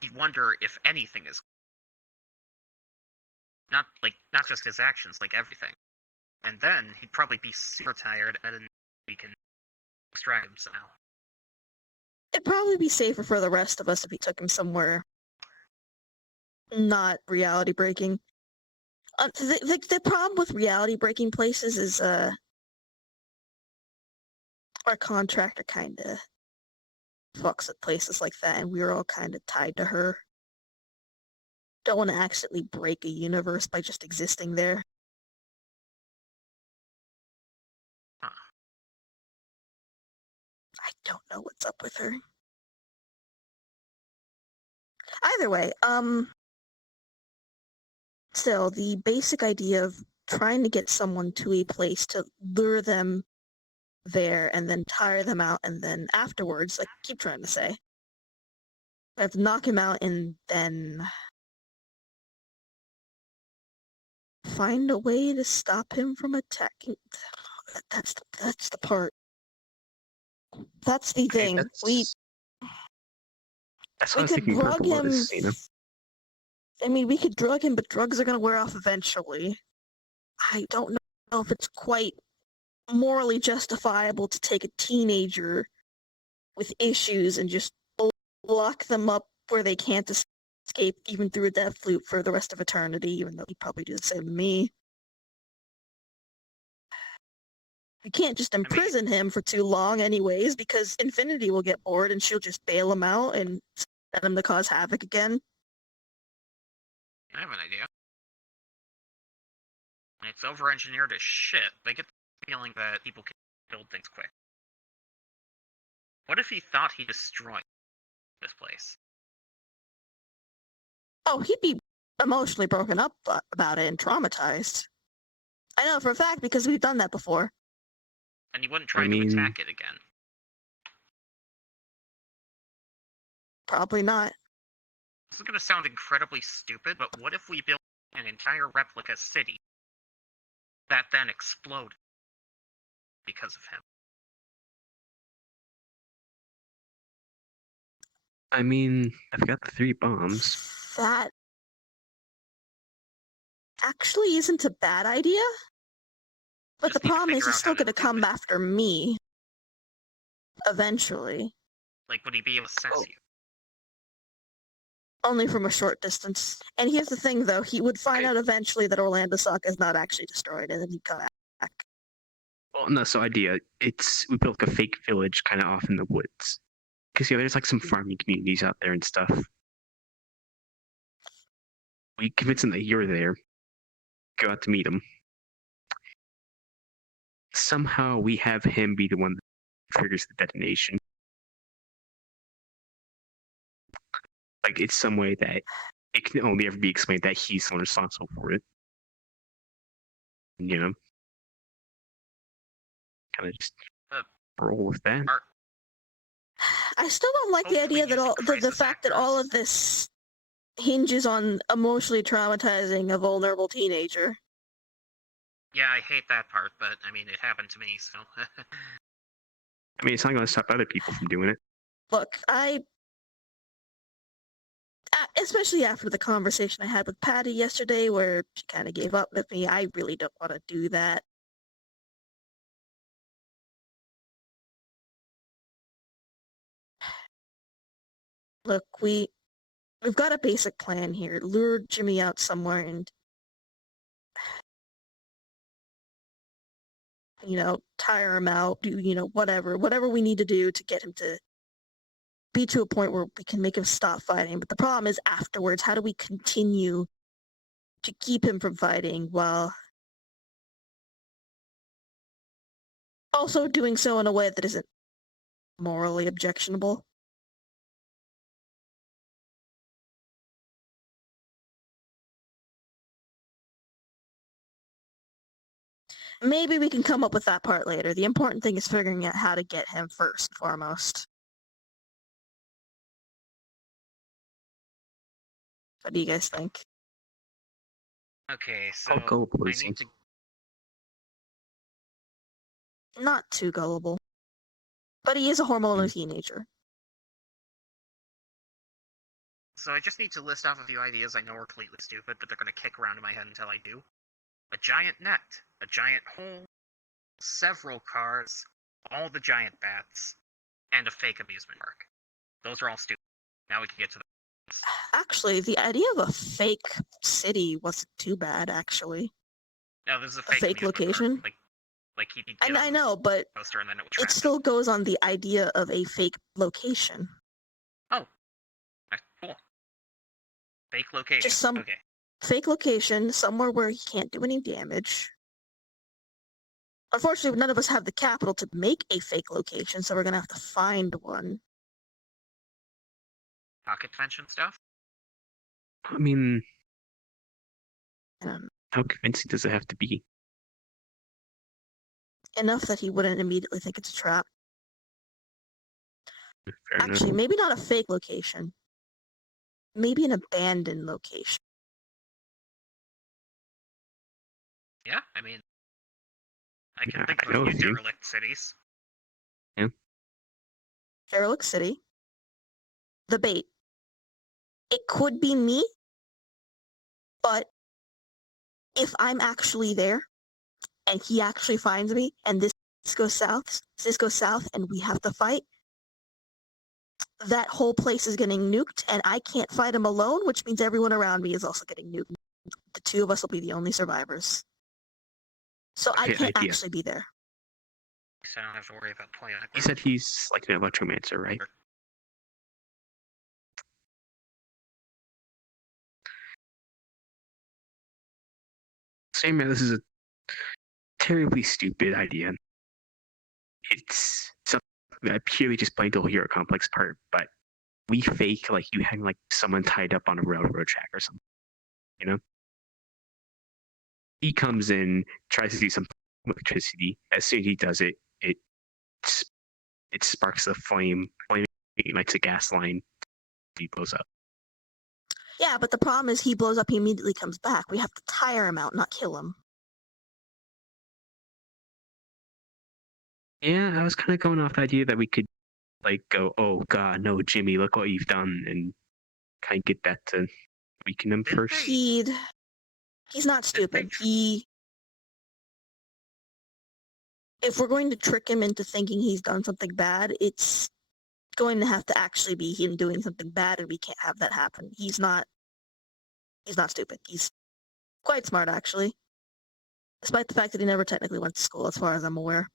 he'd wonder if anything is... Not just his actions, like everything. And then he'd probably be super tired, and then we can extract him somehow. It'd probably be safer for the rest of us if we took him somewhere not reality breaking. The problem with reality breaking places is our contractor kind of fucks at places like that, and we're all kind of tied to her. Don't want to accidentally break a universe by just existing there. I don't know what's up with her. Either way, still, the basic idea of trying to get someone to a place to lure them there and then tire them out, and then afterwards, like I keep trying to say, I have to knock him out and then find a way to stop him from attacking. That's the part. That's the thing. That's We what I was could thinking drug purple him. was, you know? I mean, we could drug him, but drugs are going to wear off eventually. I don't know if it's quite morally justifiable to take a teenager with issues and just lock them up where they can't escape even through a death loop for the rest of eternity, even though he'd probably do the same to me. We can't just imprison him for too long anyways, because Infinity will get bored and she'll just bail him out and send him to cause havoc again. I have an idea. It's over-engineered as shit. I get the feeling that people can build things quick. What if he thought he destroyed this place? Oh, he'd be emotionally broken up about it and traumatized. I know for a fact because we've done that before. And he wouldn't try to attack it again. Probably not. This is going to sound incredibly stupid, but what if we built an entire replica city that then exploded because of him? I mean, I've got the 3 bombs. That actually isn't a bad idea. But Just the need to problem is figure he's out still how to going to do come it. after me. Eventually. Like, would he be able to sense you? Only from a short distance. And here's the thing, though. He would find out eventually that Orlando Sock is not actually destroyed, and then he'd come back. Well, no, so idea. We built like a fake village kind of off in the woods. Because, yeah, there's like some farming communities out there and stuff. We convince them that you're there. Go out to meet him. Somehow we have him be the one that triggers the detonation. Like, it's some way that it can only ever be explained that he's the one responsible for it. You know? Kind of just roll with that. I still don't like the Hopefully idea that using the crisis fact that all actors. of this hinges on emotionally traumatizing a vulnerable teenager. Yeah, I hate that part, but, I mean, it happened to me, so... I mean, it's not going to stop other people from doing it. Look, especially after the conversation I had with Patty yesterday where she kind of gave up with me, I really don't want to do that. Look, we've got a basic plan here. Lure Jimmy out somewhere and, tire him out, do, whatever we need to do to get him to be to a point where we can make him stop fighting. But the problem is afterwards, how do we continue to keep him from fighting while also doing so in a way that isn't morally objectionable. Maybe we can come up with that part later. The important thing is figuring out how to get him first and foremost. What do you guys think? Okay, so I'll go I poison. need to. Not too gullible. But he is a hormonal teenager. So I just need to list off a few ideas I know are completely stupid, but they're going to kick around in my head until I do. A giant net, a giant hole, several cars, all the giant bats, and a fake amusement park. Those are all stupid. Now we can get to the. Actually, the idea of a fake city wasn't too bad, actually. No, this is a fake fake amusement location? Park. Like he'd get I on know, but the poster and then it would it trap him. still goes on the idea of a fake location. Oh, cool. Fake location. Just some Okay. fake location, somewhere where he can't do any damage. Unfortunately, none of us have the capital to make a fake location, so we're gonna have to find one. Pocket dimension stuff. I mean, Um, how convincing does it have to be? enough that he wouldn't immediately think it's a trap. Fair Actually, enough. maybe not a fake location. Maybe an abandoned location. Yeah, I mean, I can Yeah, think I of know a a few few. derelict cities. Derelict City. The bait. It could be me, but if I'm actually there and he actually finds me and this goes south and we have to fight, that whole place is getting nuked and I can't fight him alone, which means everyone around me is also getting nuked. The two of us will be the only survivors. So I Great can't idea. actually be there. So I don't have to worry about playing. You said he's like an electromancer, right? Same. This is a terribly stupid idea. It's something that purely just playing the whole hero complex part, but we fake like you having like someone tied up on a railroad track or something. You know? He comes in, tries to do some electricity. As soon as he does it, it sparks a flame, ignites a gas line, he blows up. Yeah, but the problem is he blows up, he immediately comes back. We have to tire him out, not kill him. Yeah, I was kind of going off the idea that we could like go, oh god, no, Jimmy, look what you've done, and kind of get that to weaken him first. He's not stupid. If we're going to trick him into thinking he's done something bad, it's going to have to actually be him doing something bad, and we can't have that happen. He's not stupid. He's quite smart, actually. Despite the fact that he never technically went to school, as far as I'm aware.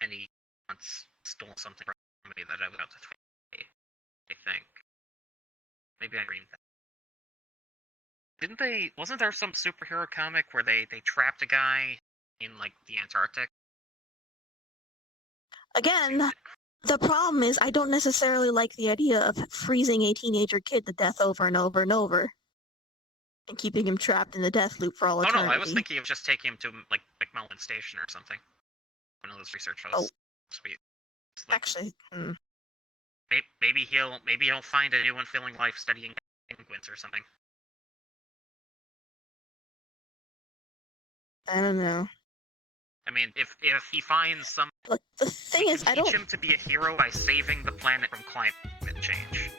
And he once stole something from me that I was about to throw. I think. Maybe I dreamed that. Didn't they? Wasn't there some superhero comic where they trapped a guy in like the Antarctic? Again, the problem is I don't necessarily like the idea of freezing a teenager kid to death over and over and over, and keeping him trapped in the death loop for all eternity. Oh no, I was thinking of just taking him to like Melvin Station or something. One of those research hosts. Sweet. Like, actually, maybe he'll find a new and filling life studying penguins or something. I don't know. I mean, if he finds some, Look, the thing is, I don't. teach him to be a hero by saving the planet from climate change.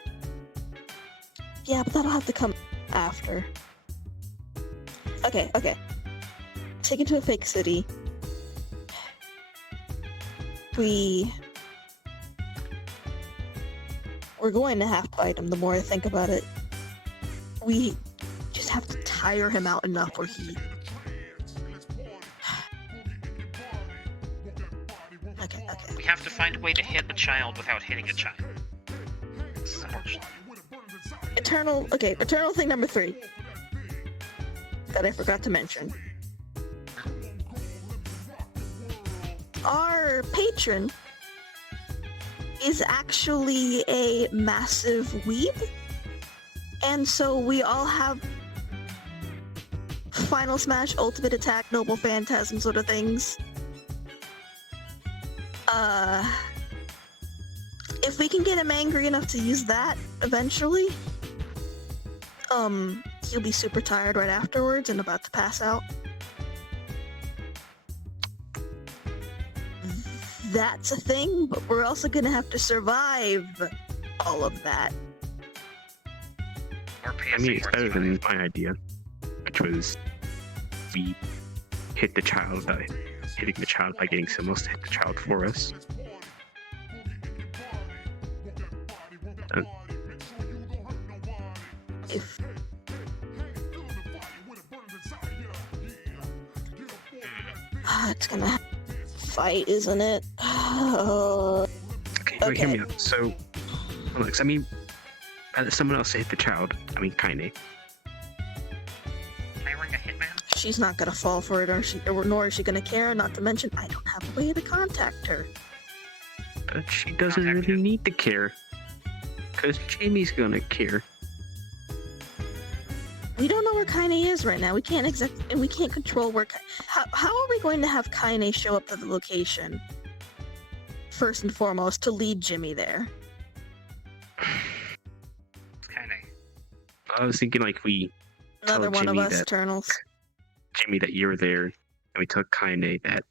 Yeah, but that'll have to come after. Okay. Take him to a fake city. We're going to have to fight him the more I think about it. We just have to tire him out enough where he... Okay. We have to find a way to hit the child without hitting a child. This is unfortunate. eternal thing number 3 that I forgot to mention. Our patron is actually a massive weeb, and so we all have Final Smash, Ultimate Attack, Noble Phantasm sort of things. If we can get him angry enough to use that eventually, he'll be super tired right afterwards and about to pass out. That's a thing, but we're also gonna have to survive all of that. I mean, it's better than my idea, which was we hit the child by hitting the child by getting someone else to hit the child for us. If it's gonna fight, isn't it? Okay, wait, hear me out. So, Alex, I mean, someone else to hit the child. I mean, kinda. Hiring a hitman? She's not gonna fall for it, nor is she gonna care. Not to mention, I don't have a way to contact her. But she doesn't really need to care, because Jamie's gonna care. We don't know where Kaine is right now. We can't and we can't control where. How are we going to have Kaine show up to the location? First and foremost, to lead Jimmy there. Kinda. I was thinking like we Another tell one Jimmy of us that, Eternals. Jimmy, that you're there, and we tell Kaine that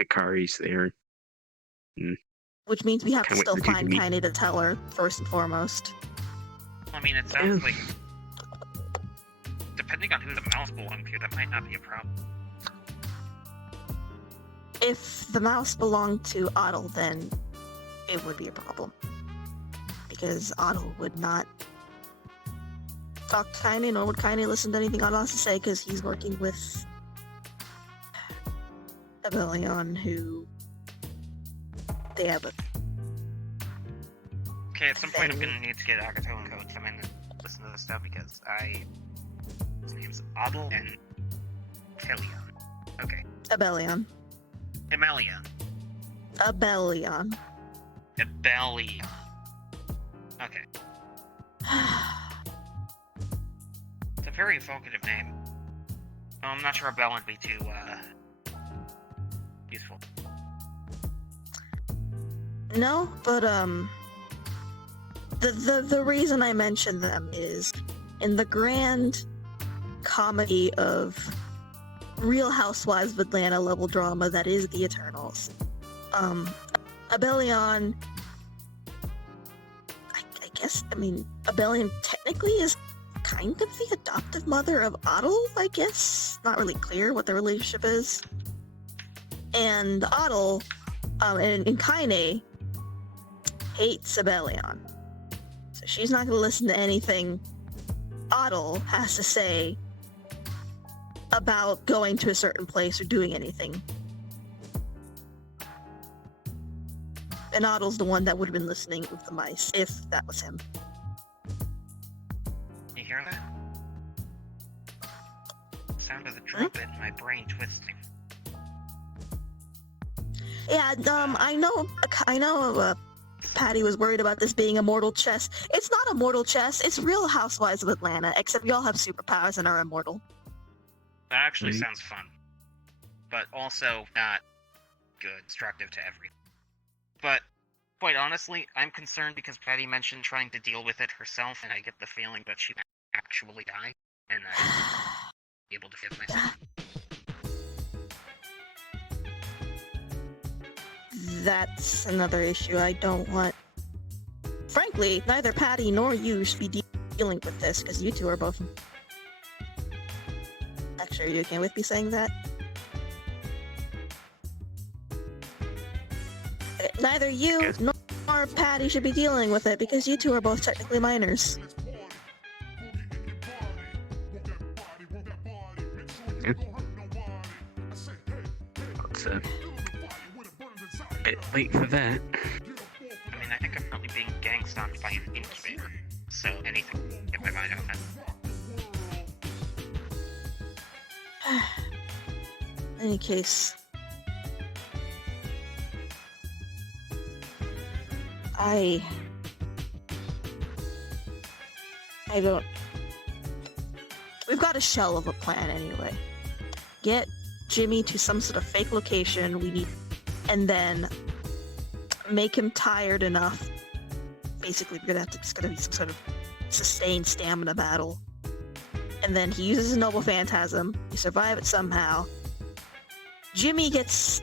Hikari's there. Which means we have to Can't wait still for you to find meet. Kaine to tell her, first and foremost. I mean, it sounds like, depending on who the mouse belongs to, that might not be a problem. If the mouse belonged to Otto, then it would be a problem. Because Otto would not talk to Kaine, nor would Kaine listen to anything Otto has to say, because he's working with Abelion, who they have a... Okay, at some point I'm gonna need to get Agato and Code come in and listen to this stuff because his name's Adel and Telion. Okay. Abelion. Emelion. Abelion. Abelion. Okay. It's a very evocative name. Well, I'm not sure Abelion would be too, useful. No, but the reason I mention them is in the grand comedy of Real Housewives of Atlanta level drama that is the Eternals. Abelion, Abelion technically is kind of the adoptive mother of Otto, I guess. Not really clear what the relationship is. And Otto, and Kaine hates Abelion. So she's not going to listen to anything Otto has to say about going to a certain place or doing anything. And Otto's the one that would have been listening with the mice, if that was him. You hear that? Sound of the drop in my brain twisting. Yeah, I know, Patty was worried about this being a mortal chess. It's not a mortal chess, it's Real Housewives of Atlanta, except we all have superpowers and are immortal. That actually sounds fun. But also not good, destructive to everything. But, quite honestly, I'm concerned because Patty mentioned trying to deal with it herself, and I get the feeling that she might actually die, and I won't be able to forgive myself. That's another issue I don't want. Frankly, neither Patty nor you should be dealing with this, because you two are both... Actually, are you okay with me saying that? Neither you nor Patty should be dealing with it, because you two are both technically minors. It's a bit late for that. I mean, I think I'm probably being gang stomped by an incubator. so anything get my mind on that. In any case, I don't. We've got a shell of a plan anyway. Get Jimmy to some sort of fake location and then make him tired enough. Basically, it's gonna be some sort of sustained stamina battle. And then he uses a noble phantasm. You survive it somehow. Jimmy gets,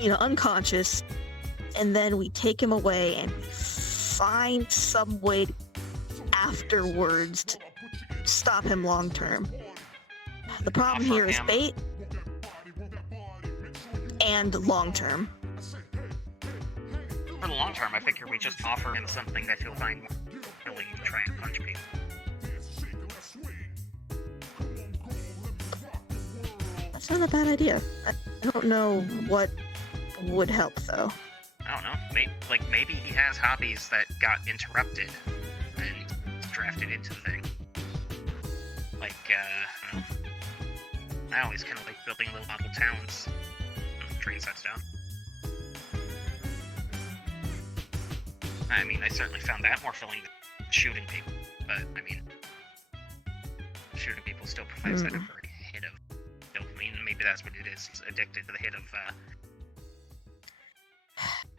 unconscious, and then we take him away and we find some way afterwards to stop him long term. The problem here is bait and long term. For the long term, I figure we just offer him something that he'll find more willing to try and punch people. That's not a bad idea. I don't know what would help though. I don't know. Maybe he has hobbies that got interrupted and drafted into the thing. I don't know. I always kind of like building little model towns when the train sets down. I mean, I certainly found that more filling than shooting people, but I mean, shooting people still provides that very hit of dopamine. Maybe that's what it is. He's addicted to the hit of,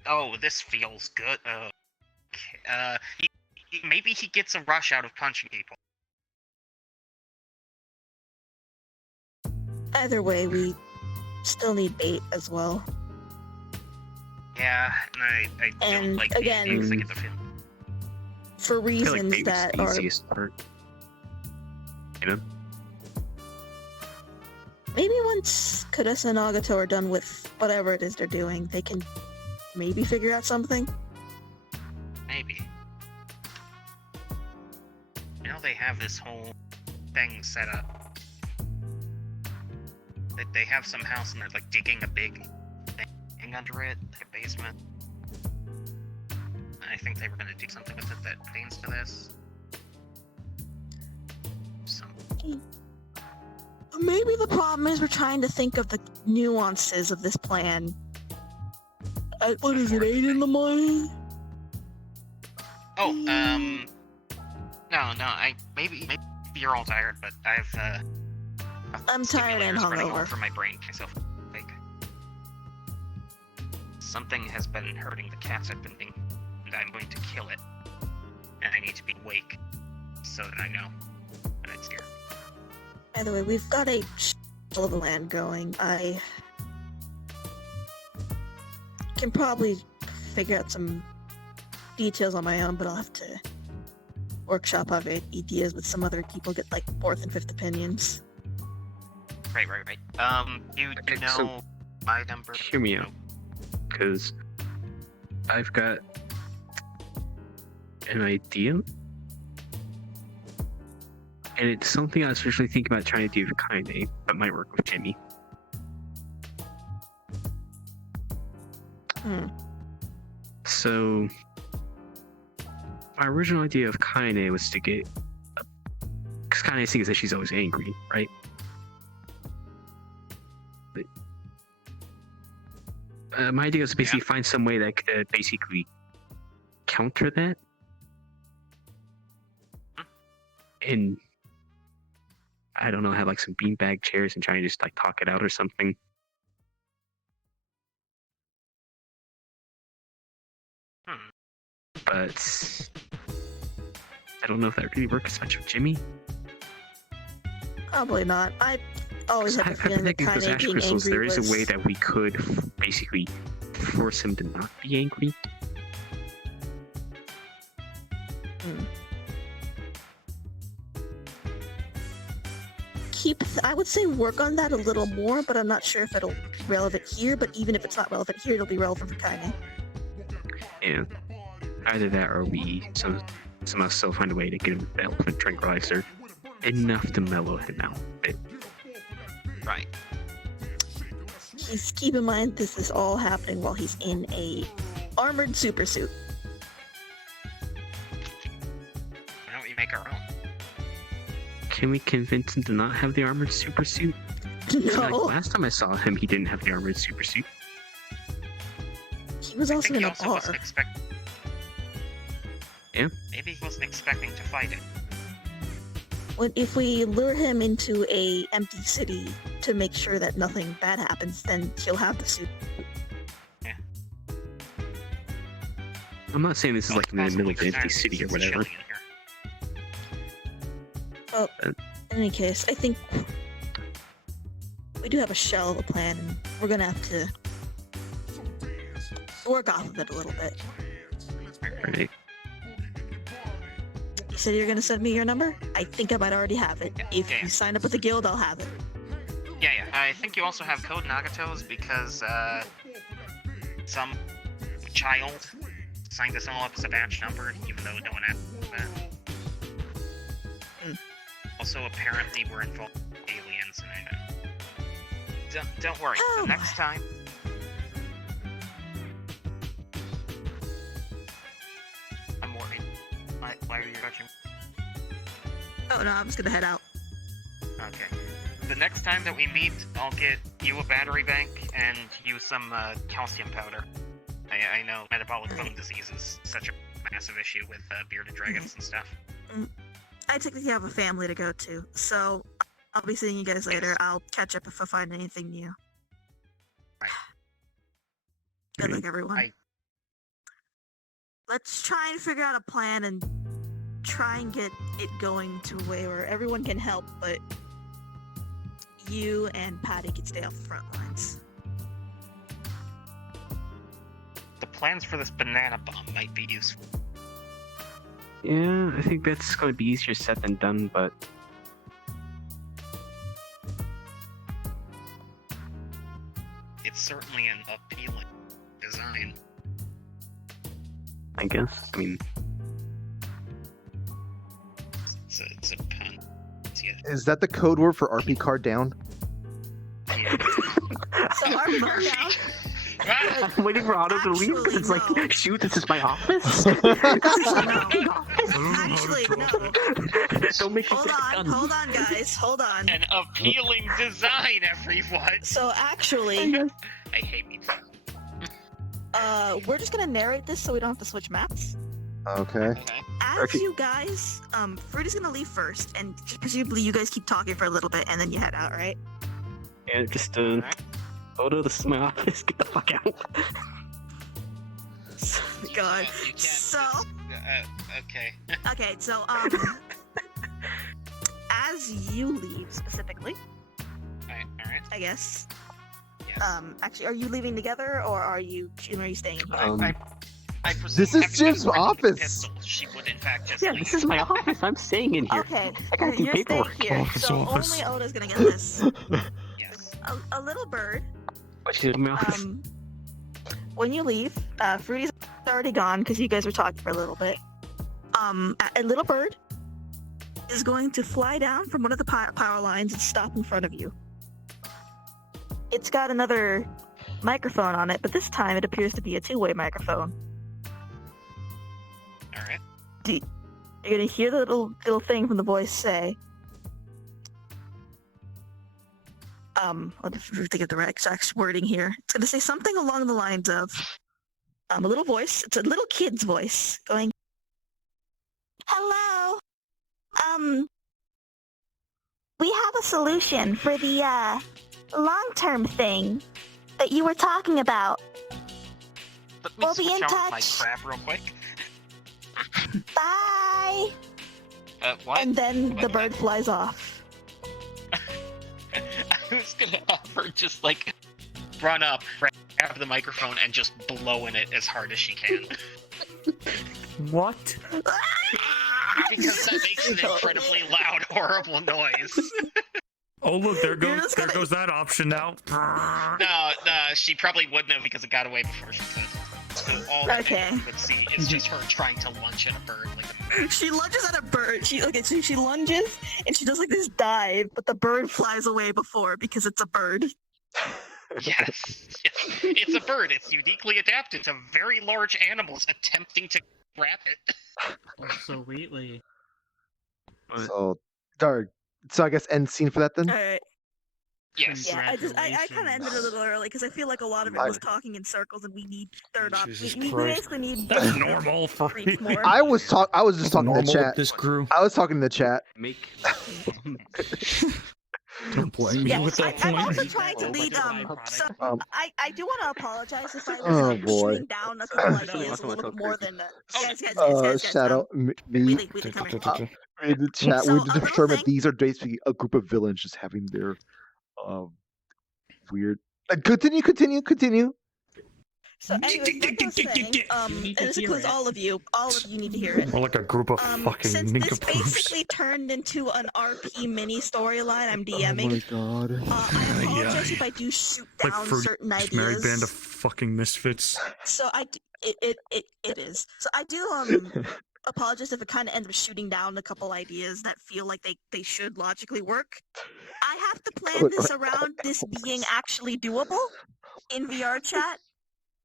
oh, this feels good. Maybe he gets a rush out of punching people. Either way, we still need bait as well. Yeah, and I don't like again, bait because I get the feeling. For I feel like reasons bait was that the are easiest part. maybe once Kadesa and Nagato are done with whatever it is they're doing, they can maybe figure out something. Maybe. They have this whole thing set up. They have some house and they're like digging a big thing under it, like a basement. I think they were gonna do something with it that pertains to this. Maybe the problem is we're trying to think of the nuances of this plan. What is it, 8 in the morning? Oh, no, maybe you're all tired, but I'm tired and stimulators running all hungover. over my brain myself. Something has been hurting the cats I've been thinking, and I'm going to kill it. And I need to be awake so that I know when it's here. By the way, we've got a shell of the land going. I can probably figure out some details on my own, but I'll have to workshop ideas with some other people, get like 4th and 5th opinions. Right. You know So, my number? hear me out, because I've got an idea, and it's something I was originally thinking about trying to do with Kaine, but might work with Jimmy. So, my original idea of Kaine was to get, because Kaine thinks that she's always angry, right? My idea was to basically find some way that could basically counter that. And I don't know, have like some beanbag chairs and try and just like talk it out or something. But I don't know if that really works as much with Jimmy. Probably not. I always have a I've feeling been that thinking with those Kaine ash being crystals, angry there is was... a way that we could basically force him to not be angry. I would say work on that a little more, but I'm not sure if it'll be relevant here, but even if it's not relevant here, it'll be relevant for Kaine. Yeah. Either that or we somehow still find a way to get him the elephant tranquilizer enough to mellow him out a bit. Right. Keep in mind this is all happening while he's in a armored super suit. Can we convince him to not have the armored super suit? Like, No, last time I saw him, he didn't have the armored super suit. he was I also think in he a also bar. wasn't expecting. Yeah. Maybe he wasn't expecting to fight it. If we lure him into a empty city to make sure that nothing bad happens, then he'll have the suit. I'm not saying this is like in the middle of an empty city or whatever. Well, in any case, I think we do have a shell of a plan, and we're gonna have to work off of it a little bit. Right. You said you're gonna send me your number? I think I might already have it. If Yeah. you sign up with the guild, I'll have it. Yeah. I think you also have code Nagato's because some child signed us all up as a batch number, even though no one asked for that. Also, apparently we're involved with aliens, and don't worry. Oh, The next my. time. I'm worried. Why are you touching? Oh no, I'm just gonna head out. Okay. The next time that we meet, I'll get you a battery bank and you some calcium powder. I know metabolic bone disease is such a massive issue with bearded dragons and stuff. I technically have a family to go to, so I'll be seeing you guys later. I'll catch up if I find anything new. Right. Good luck, everyone. Let's try and figure out a plan and try and get it going to a way where everyone can help, but you and Patty can stay off the front lines. The plans for this banana bomb might be useful. Yeah, I think that's going to be easier said than done, but It's certainly an appealing design. I guess. I mean, It's a pun. Yeah. Is that the code word for RP card down? So our Murphy. now, I'm waiting for Otto to leave because it's Actually, no. like, shoot, this is my office. Actually, no. Don't make me Hold take a on, gun. hold on, guys, hold on. An appealing design, everyone. So actually, I hate me. we're just gonna narrate this so we don't have to switch maps. Okay. Okay. As Okay. you guys, Fruity's gonna leave first, and presumably you guys keep talking for a little bit, and then you head out, right? Yeah, just Alright. Otto, this is my office. Get the fuck out. God. You can't So- just- okay. Okay, so as you leave specifically, Alright. I guess. Yes. Actually, are you leaving together, or are you staying? I presume This is having Jim's been armed with a office. pistol, she would in fact just Yeah, leave. this is my office. I'm staying in here. Okay, I gotta do you're staying paperwork. here, Office, so office. only Oda's gonna get this. Yes. A little bird. But she's in my office. When you leave, Fruity's already gone because you guys were talking for a little bit. A little bird is going to fly down from one of the power lines and stop in front of you. It's got another microphone on it, but this time it appears to be a two-way microphone. Alright. You're gonna hear the little thing from the voice say, let me think of the exact wording here. It's gonna say something along the lines of, a little voice. It's a little kid's voice going, "Hello. We have a solution for the long-term thing that you were talking about. Let me We'll be switch in out my touch. crap real quick. Bye." What? And then the bird flies off. I was gonna have her just like run up, grab the microphone, and just blow in it as hard as she can. What? Because that makes an incredibly loud, horrible noise. Oh look, there You're just gonna- goes that option now. No, she probably wouldn't have because it got away before she could. So all that Okay. you would see is just her trying to lunge at a bird like a She lunges at a bird. She lunges and she does like this dive, but the bird flies away before because it's a bird. Yes. It's a bird. It's uniquely adapted to very large animals attempting to grab it. So Wheatley. So, Dark, So I guess end scene for that then. All right. Yes. Yeah, I kind of ended a little early because I feel like a lot of it was talking in circles, and we need third option. Jesus We Christ. basically need That's normal for creeps more. I was just That's talking in the normal chat. with this crew. I was talking in the chat. Make Don't blame me Yeah, with that I'm also point. trying to lead. So I do want to apologize if I was Oh, boy. shooting down a couple ideas a little bit more than guys. Shadow, me, Wheelie, come here. in the chat, So, we a little determined thing- these are basically a group of villains just having their weird. Continue. So anyways, like I was saying, and this includes all of you. All of you need to hear it. We're like a group of fucking Since this nincompoops. basically turned into an RP mini storyline, I'm Oh DMing. my god. I apologize if I do shoot Like down Fruity certain merry band ideas. of fucking misfits. So it is. So I do apologize if it kind of ends up shooting down a couple ideas that feel like they should logically work. I have to plan this around this being actually doable in VRChat.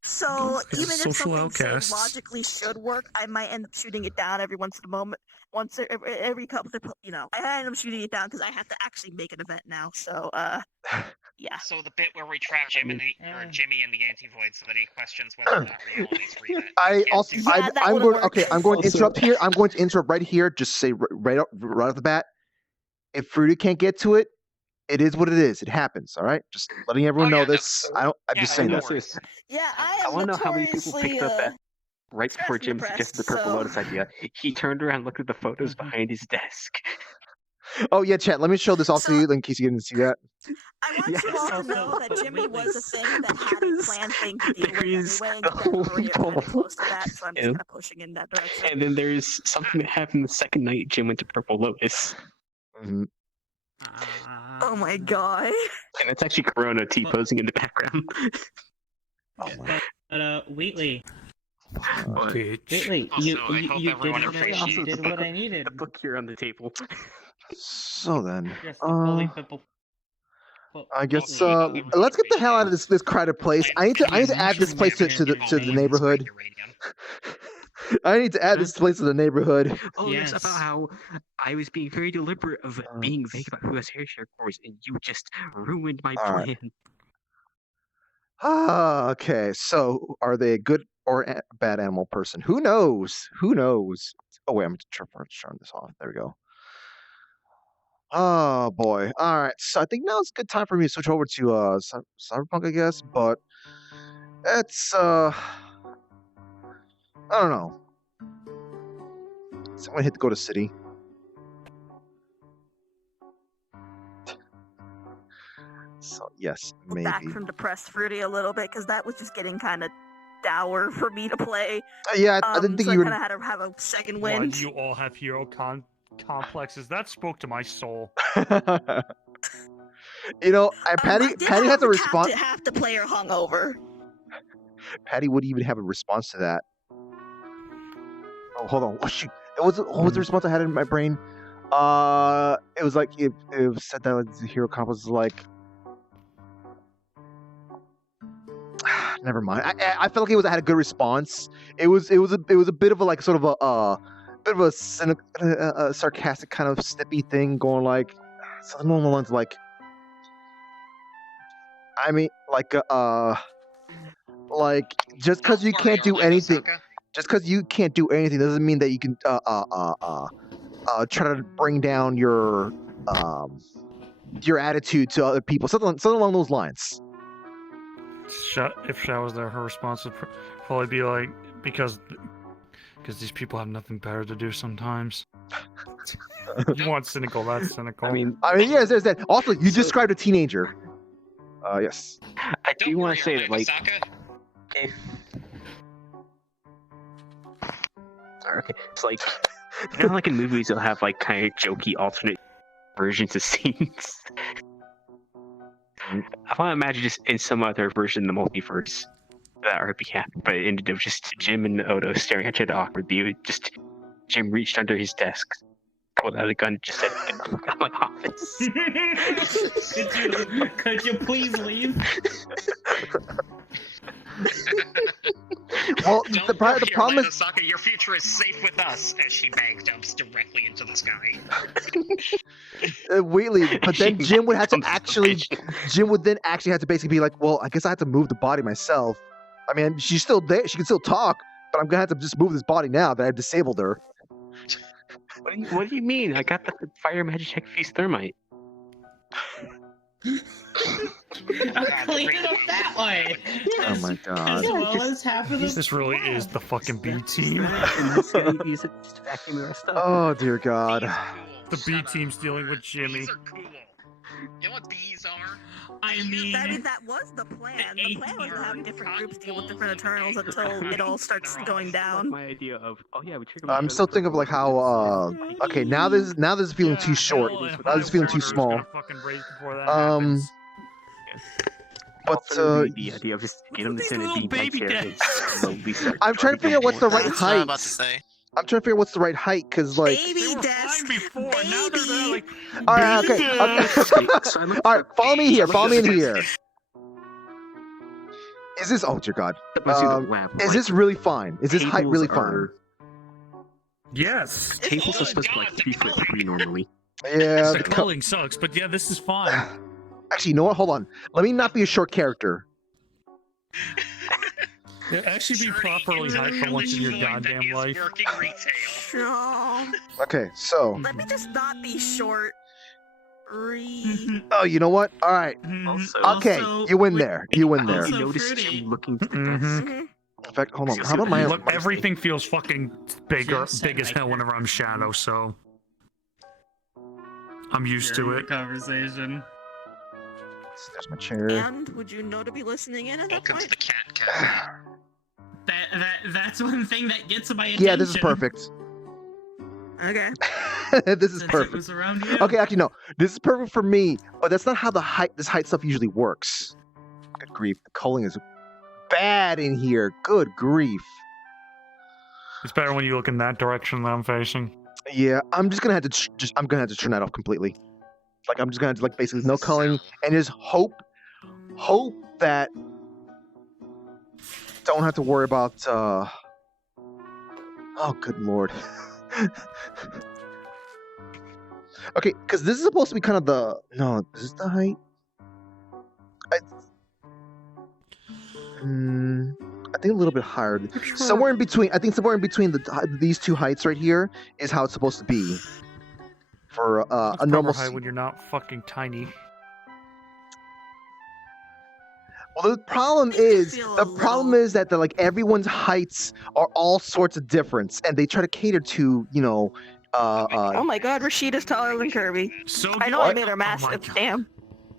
So It's even if social something say outcasts. logically should work, I might end up shooting it down every once in a moment. Every couple, I end up shooting it down because I have to actually make an event now. So yeah. So the bit where we trap Jimmy in the anti-void so that he questions whether or not reality's real. I'm going to interrupt here. I'm going to interrupt right here. Just say right off the bat, if Fruity can't get to it, it is what it is. It happens. All right. Just letting everyone know this. I'm just saying that. Yeah, I want to know how many people picked up that right before Jim suggested the Purple Lotus idea. He turned around, looked at the photos behind his desk. Oh yeah, chat. Let me show this off to you in case you didn't see that. I want you all to know that Jimmy was a thing that had a planned thing to deal with anyway, and Maria kind of close to that, so I'm just kind of pushing in that direction. And then there's something that happened the second night Jim went to Purple Lotus. Mm-hmm. Oh my god. And it's actually Corona T-posing in the background. Wheatley. Bitch. You did what I needed. The book here on the table. So then, Yes, the bully people. I guess let's get the hell out of this crowded place. I need to add this place to the neighborhood. I need to add this place to the neighborhood. Oh, yes, about how I was being very deliberate of being vague about who has hair share cores, and you just ruined my plan. Okay, so are they a good or a bad animal person? Who knows? Who knows? Oh wait, I'm gonna turn this off. There we go. Oh boy. All right. So I think now it's a good time for me to switch over to Cyberpunk, I guess. But it's I don't know. So I'm gonna hit go to city. So yes, maybe. Back from depressed Fruity a little bit because that was just getting kind of dour for me to play. Yeah, I didn't think so you I would. kind of had to have a second Why wind. do you all have hero complexes? That spoke to my soul. You know, Patty has a response. Have to play her hungover. Patty wouldn't even have a response to that. Oh, hold on. Oh shoot! What was the response I had in my brain? It was like it said that like, the hero complex is like. Never mind. I felt like I had a good response. It was a bit of a like sort of a bit of a sarcastic kind of snippy thing going like something along the lines like. I mean, like just because you can't do anything, doesn't mean that you can try to bring down your attitude to other people. Something along those lines. If Sha was there, her response would probably be like, because these people have nothing better to do sometimes. You want cynical? That's cynical. I mean, yes, there's that. Also, you described a teenager. Yes. I do want to say that, like, if... Sorry, okay. It's like, you know, like in movies, they'll have like kind of jokey alternate versions of scenes. I want to imagine just in some other version of the multiverse that RP happened, but it ended up just Jim and Odo staring at each other awkwardly. Just Jim reached under his desk, pulled out a gun, and just said, "Get the fuck out of my office." Could you please leave? Well, Don't the problem is, Osaka, your future is safe with us. As she bag dumps directly into the sky. Wheatley, but then She Jim would have to becomes actually, vision. Jim would then actually have to basically be like, well, I guess I have to move the body myself. I mean, she's still there. She can still talk, but I'm gonna have to just move this body now that I've disabled her. What do you mean? I got the fire magic check fuse thermite. I'll clean it up that way. Oh my god. As well as half of This really is the fucking B team. And he's gonna use it to vacuum the rest up. Oh dear god. Bees are cool. The B team's dealing with Jimmy. Bees are cool. You know what bees are? I mean, that was the plan. The plan was to have different groups deal with different Eternals until it all starts going down. My idea of we trigger. I'm still thinking of like how okay, now this is feeling too short. Now this is feeling too small. Um, but the idea of just get him to send a baby I'm trying to figure out what's the right That's what I'm height. about to say. I'm trying to figure out what's the right height because like. Baby desk. Before, now they're like, All right, okay. All right, follow me here. Follow me in here. Is this? Oh dear God. Is this really fine? Is this height really fine? yes. Tables are supposed to be like 3'3" normally. Yeah. The culling sucks, but yeah, this is fine. Actually, you know what? Hold on. Let me not be a short character. Actually, be properly height for once in your goddamn life. Working retail. No. Okay, so. Let me just not be short. Oh, you know what? All right. Also, Okay, you win there. You win there. you notice Jim looking to the Mhm. Mhm. In fact, hold on. How about my? Look, everything feels fucking big Just as like hell that. whenever I'm Shadow, so I'm used to it. Conversation. There's my chair. And would you know to be listening in at that Welcome to point? the cat cafe. That's one thing that gets my attention. Yeah, this is perfect. Okay. This is Since it perfect. was around you. Okay, actually, no. This is perfect for me, but that's not how this height stuff usually works. Good grief. The culling is bad in here. Good grief. It's better when you look in that direction that I'm facing. Yeah, I'm just gonna have to I'm gonna have to turn that off completely. Like I'm just gonna have to like basically no culling and just hope that don't have to worry about oh good lord. Okay, because this is supposed to be kind of the is this the height? I think a little bit higher. Somewhere in between. I think somewhere in between these two heights right here is how it's supposed to be for a normal height when you're not fucking tiny. Well, the problem is that like everyone's heights are all sorts of different, and they try to cater to Oh my god, Rashida's taller than Kirby. So I know What? I made her massive. Damn.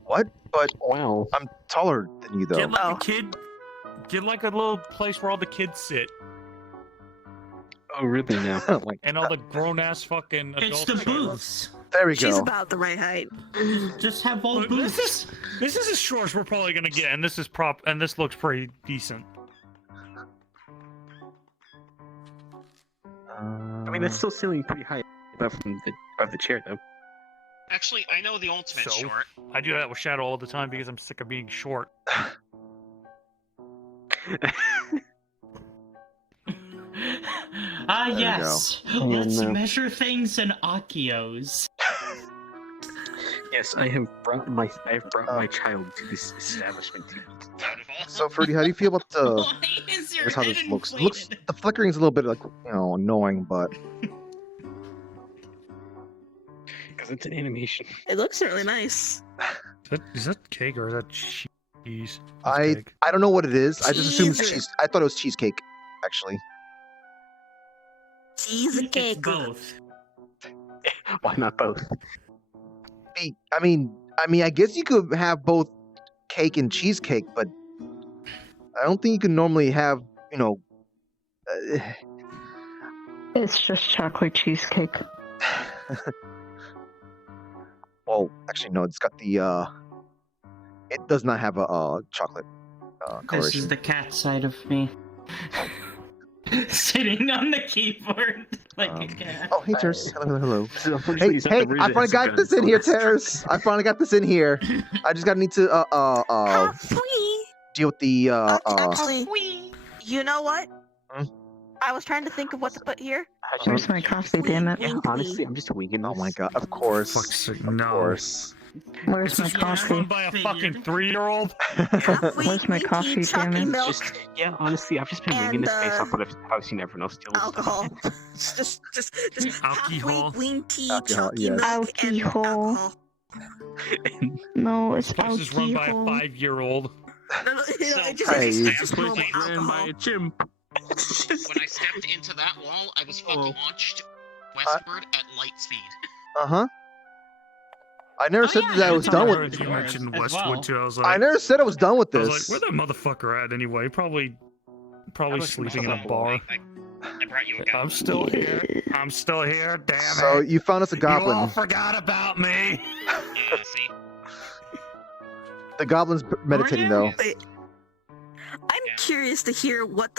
what? But wow. I'm taller than you though. Get like Oh. a kid. Get like a little place where all the kids sit, Oh, really now? Oh my and all the grown ass fucking It's adults. the booths. There we She's go. about the right height. Just have all Look, booths. this is as short as we're probably gonna get, and this is and this looks pretty decent. I mean, that's still ceiling pretty high above the chair, though. Actually, I know the ultimate So? short. I do that with Shadow all the time because I'm sick of being short. Ah, There we yes. go. Let's And, measure things in Akios. Yes, I have brought my child to this establishment. So, Fruity, how do you feel about the? Why is your Here's how head this looks. inflated? The flickering's a little bit like annoying, but Because it's an animation. It looks really nice. Is that cake or is that cheese? That's I cake. don't know what it is. I just assumed it's Cheese. cheese. I thought it was cheesecake, actually. Cheesecake. It's both. Why not both? I mean, I guess you could have both cake and cheesecake, but I don't think you can normally have, It's just chocolate cheesecake. well, actually, no. It's got the. It does not have a chocolate This is coloration. the cat side of me. Sitting on the keyboard like a cat. Oh, hey, Terrace. Hello. Unfortunately, Hey, it's not the I version finally that's got good, this in so here, it's good. Terrace. I finally got this in here. I just gotta need to How sweet. deal with the Actually, you know what? Hmm? I was trying to think of what to put here. Where's my coffee, damn it? Yeah, honestly, I'm just winging this. Oh my god! Of course. Fuck's sake, Of no. course. Where's my This is coffee? run by a fucking 3-year-old. Where's my coffee, damn it? milk, Just, yeah, honestly, I've just been winging And, this based off what I've seen everyone else deal with. alcohol. just halfway Alcohol. green tea, Alcohol, chalky yes. milk, and Alcohol. alcohol. No, it's This is run by a alcohol. 5-year-old. No, Hey. it's just normal ran by alcohol. a chimp. When I stepped into that wall, I was fucking launched westward at light speed. Uh-huh. I never said yeah, that I you was told done me with. earlier. You mentioned as Westwood well. too. I was like, I never said I was done with I this. was like, where that motherfucker at anyway? Probably was sleeping in a myself. bar. I brought you a guy. I'm still here. I'm still here. Damn So it! you found us a You all goblin. forgot about me. Yeah, see? The goblin's meditating though. Wait. I'm Yeah. curious to hear what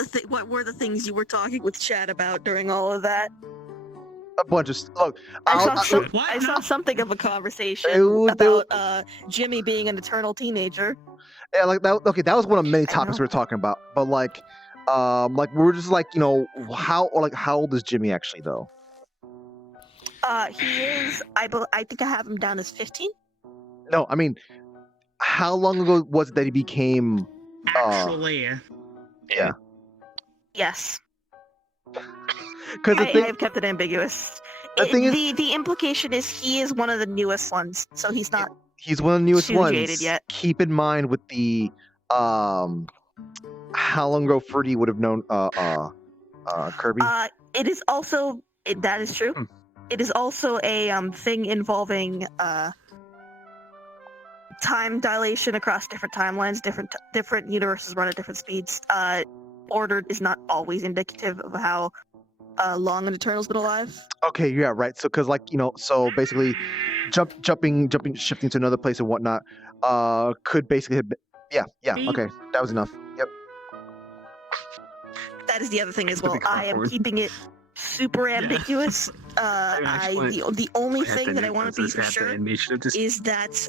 were the things you were talking with Chad about during all of that. A bunch of look. I saw, I'll- some, What? I saw something of a conversation Ew, about Jimmy being an eternal teenager. Yeah, like that. Okay, that was one of many topics know. we were talking about. But like we were just like, how old is Jimmy actually though? He is. I think I have him down as 15. No, I mean, how long ago was it that he became? Actually, Yes. Because the I thing, have kept it ambiguous. The thing is- the implication is he is one of the newest ones, so he's not. he's one of the newest too ones. jaded yet. Keep in mind with the how long ago Ferdy would have known Kirby. It is also that is true. It is also a thing involving time dilation across different timelines. Different universes run at different speeds. Ordered is not always indicative of how long an Eternal's been alive. Okay, yeah, right. So, because so basically, jumping, shifting to another place and whatnot, could basically have been, yeah. Okay, that was enough. Yep. That is the other thing as well. Something I am awkward. keeping it super ambiguous. The only thing that I want to be for sure is that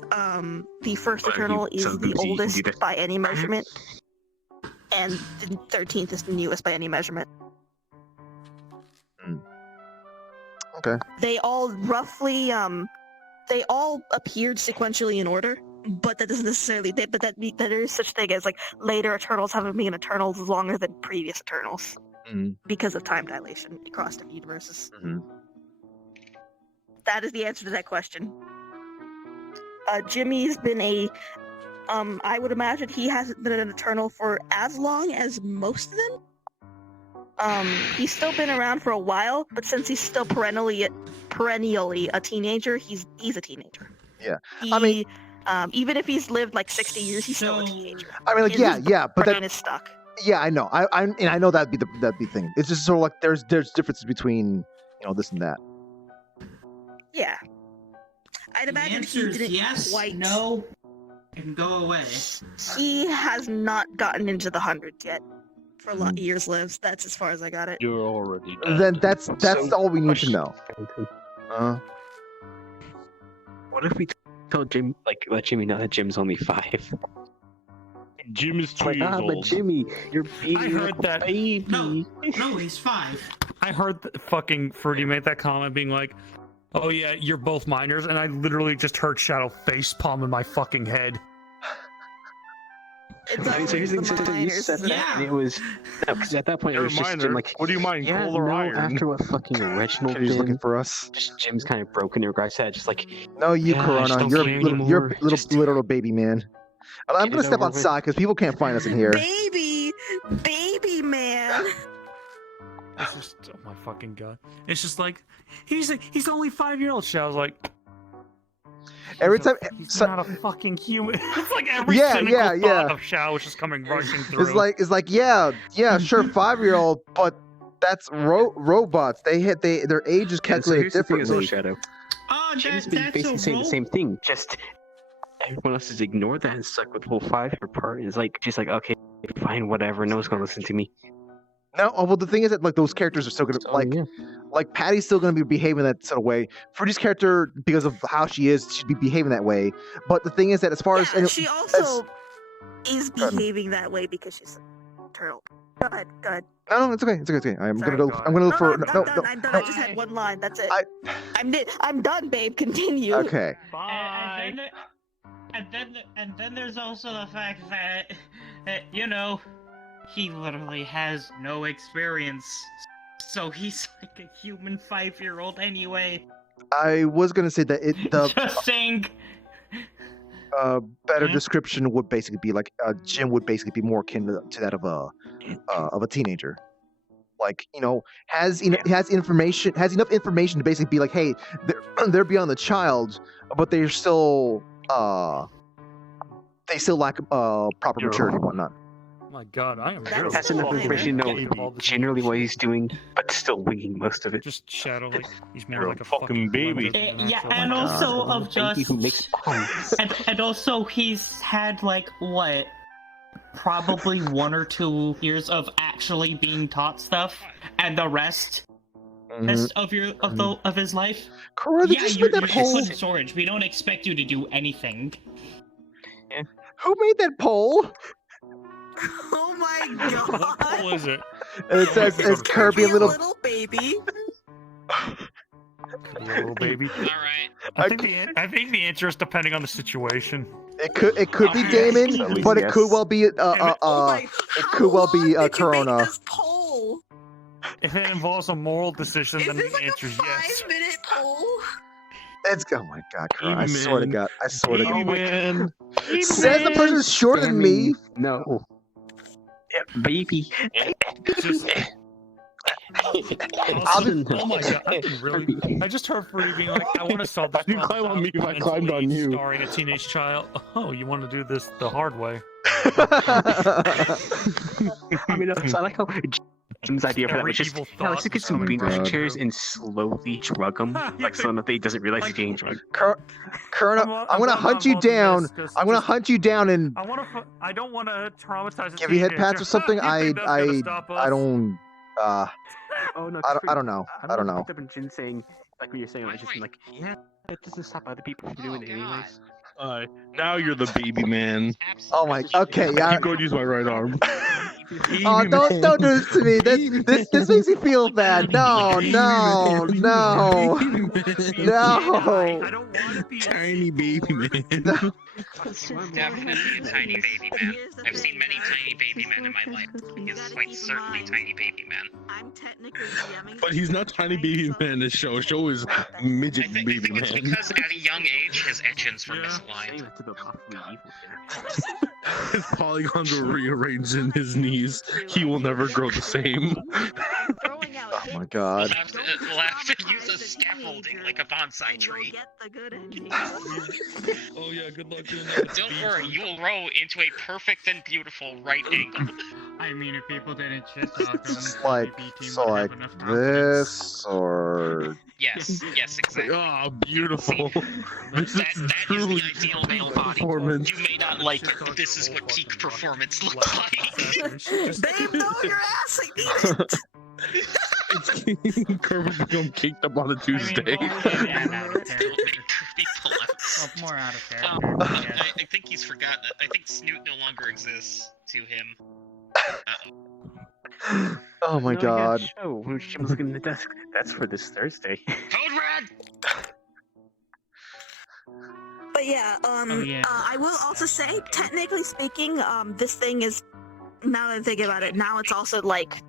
the first But Eternal you- is so the you can do oldest that. by any measurement, and the 13th is the newest by any measurement. Okay. They all roughly they all appeared sequentially in order, but that doesn't necessarily that there is such thing as like later Eternals haven't been Eternals longer than previous Eternals because of time dilation across different universes. Mhm. That is the answer to that question. Jimmy's been I would imagine he hasn't been an Eternal for as long as most of them. He's still been around for a while, but since he's still perennially a teenager, he's a teenager. Yeah. He, I mean- even if he's lived like 60 years, he's still a So- teenager. I mean, like, His yeah, but brain that, is stuck. yeah, I know. I know that'd be the thing. It's just sort of like there's differences between this and that. Yeah. I'd the imagine answer he is didn't yes, quite. no, and go away. He has not gotten into the 100s yet. For Mhm. years lives. That's as far as I got it. You're already Then that's So, all we need to question. know. What if we told Jim, let Jimmy know that Jim's only 5? Jim is 2 Like, years but old. Jimmy, you're being I heard that. baby. No, he's 5. I heard fucking Fruity made that comment being like, "Oh yeah, you're both minors," and I literally just heard Shadow facepalm in my fucking head. It's So here's the always thing, the so you minors. said that, Yeah. and it was because at that point it You're was a just minor. Jim, like, What do you mind, yeah, coal or no, iron? after what fucking Reginald Kenny's did, looking for us. just Jim's kind of broken in regards to that, just like, No, you, Yeah, I just Corona. don't You're care you're anymore. little Just- little baby man. And I'm Get gonna it step over with. outside because people can't find us in here. Baby man. It's just, oh my fucking god! It's just like he's only 5-year-old. Shadow's like, Every he's a- time- he's so- not a fucking human. It's like every Yeah, cynical yeah, thought yeah. of Shadow is just coming rushing through. It's like yeah, sure, 5-year-old, but that's robots. Their age is yeah, so calculated here's the thing as well, differently. Shadow. Oh, Jim's been that's basically a saying roll. the same thing, just everyone else has ignored that and stuck with the whole 5-year part. And it's like, she's like, okay, fine, whatever, no one's gonna listen to me. No, well, the thing is that like those characters are still gonna So, yeah. like Patty's still gonna be behaving that sort of way. Fruity's character, because of how she is, she'd be behaving that way. But the thing is that as far as Yeah, she also is Go ahead. behaving that way because she's a turtle. Go ahead. Go ahead. No, it's okay. It's okay. It's okay. I'm Sorry, gonna go. go I'm gonna look No, for. I'm done. I'm done. I just had one line. That's it. I'm done, babe. Continue. Okay. And then there's also the fact that he literally has no experience, so he's like a human 5-year-old anyway. I was gonna say that the Just saying. better description would basically be like Jim would basically be more akin to that of a teenager. Like, has enough information to basically be like, hey, they're beyond the child, but they still lack proper maturity and whatnot. Oh my god, I am That's really Has enough fucking information to baby. know generally what he's doing, but still winging most of it. Just Shadow, like he's more You're like a a fucking baby. Yeah, and also of Baby just who makes bombs. and also he's had like what, probably 1 or 2 years of actually being taught stuff, and the rest of his life. Cora, did Yeah, you just you're make that poll? just in storage. We don't expect you to do anything. Who made that poll? Oh my What god. poll is it? It says, "Is Kirby a little?" baby? Little baby. All right. I think the answer is depending on the situation. It could be Damon, but it could well be it could well be Corona. This poll? If it involves a moral decision, Is then this the like answer a is yes. 5-minute poll? Oh my god, Corona! I Baby swear to man. God, I swear to Baby God. man. Says the person shorter than me. No. Yeah, baby. Just, oh my god, I just heard Fruity being like, I want to solve this You problem climb on me if I without climbed on you. starring a teenage child. Oh, you want to do this the hard way? I mean, I like how Jim's idea for that Every was just, evil yeah, let's thought get some coming wheelchair back. chairs and slowly drug him, like so that he doesn't realize he's getting drugged. Corona, I'm gonna hunt you down. I'm gonna hunt you down and I don't want to traumatize. give you head pats or something. I don't. Oh no! I don't know. I don't know. I've been Jin saying, like what you're saying, it's just like, yeah, that doesn't stop other people from doing it anyways. Now you're the baby man. Oh my. Okay, yeah. Keep going to use my right arm. Oh, don't do this to me. This makes me feel bad. No. I don't want to be Tiny baby man. Definitely a tiny baby man. I've seen many tiny baby men in my life. He is quite certainly tiny baby man. I'm technically DMing. But he's not tiny baby man in this show. Show is I midget think baby it's man. because at a young age his engines were misaligned. To the awfully evil His polygons are rearranged in his knees. He will never grow the same. Oh my God. We'll have to use a scaffolding like a bonsai tree. Oh yeah, good luck doing Don't worry, you will grow into a perfect and beautiful right angle. I mean, if people didn't shit talk him, Just like maybe team so, would like have enough confidence. this or. Yes, exactly. Oh, beautiful. This That is is truly the ideal male body. performance. You may not like it, but this is what peak performance looks like. Babe, no, your ass. I need it. It's Kirby become caked up on a Tuesday. More out of I think he's forgotten it. I think Snoot no longer exists to him. Oh my No, God. Yeah, show when Jim's looking at the desk. That's for this Thursday. Code Red! But yeah, I will also say, technically speaking, this thing is, now that I think about it, now it's also like,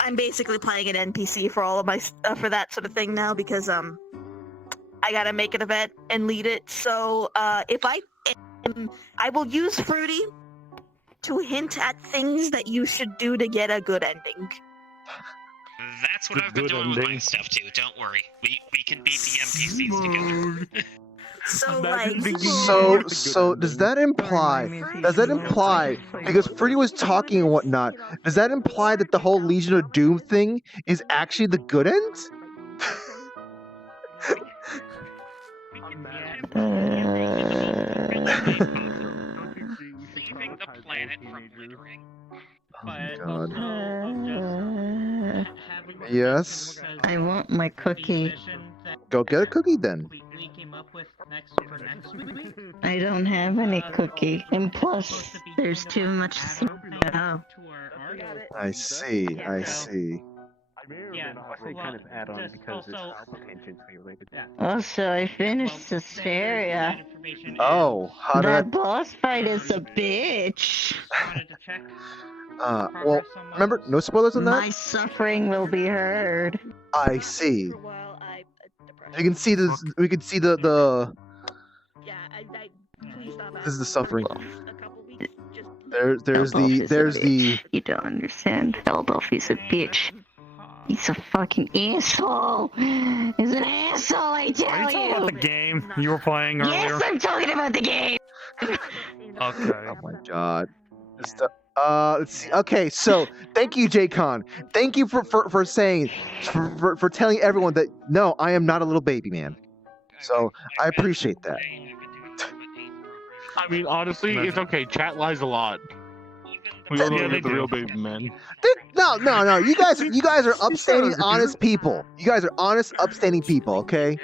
I'm basically playing an NPC for all of my for that sort of thing now because I gotta make an event and lead it. So if I will use Fruity to hint at things that you should do to get a good ending. That's what I've been doing with my stuff too. Don't worry, we can beat the NPCs together. So like, So does that imply because Fruity was talking and whatnot, does that imply that the whole Legion of Doom thing is actually the good end? Saving the planet from littering. God. Yes. I want my cookie. Go get a cookie then. I don't have any cookie. And plus, there's too much snow. I see. I see. Yeah. kind of add on just because it's also- tangentially related. Also, I finished this area. Oh, how did That boss fight is a bitch. Wanted to check. well, progress on remember, those. no spoilers on that? My suffering will be heard. I see. For a while, You can see this. We can see the. Yeah, please stop. This is the suffering. A couple weeks, just There's the. You don't understand. Eldolfi's a bitch. He's a fucking asshole. He's an asshole, I Are you tell talking about the you. game you were playing earlier? Yes, I'm talking about the game. Okay. Oh my god. Let's see. Okay, so thank you, J-Con. Thank you for saying, for telling everyone that no, I am not a little baby man. So I appreciate that. I mean, honestly, it's okay. Chat lies a lot. We all know Yeah, they you're the do. real baby man. No. You guys are upstanding, honest people. You guys are honest, upstanding people. Okay.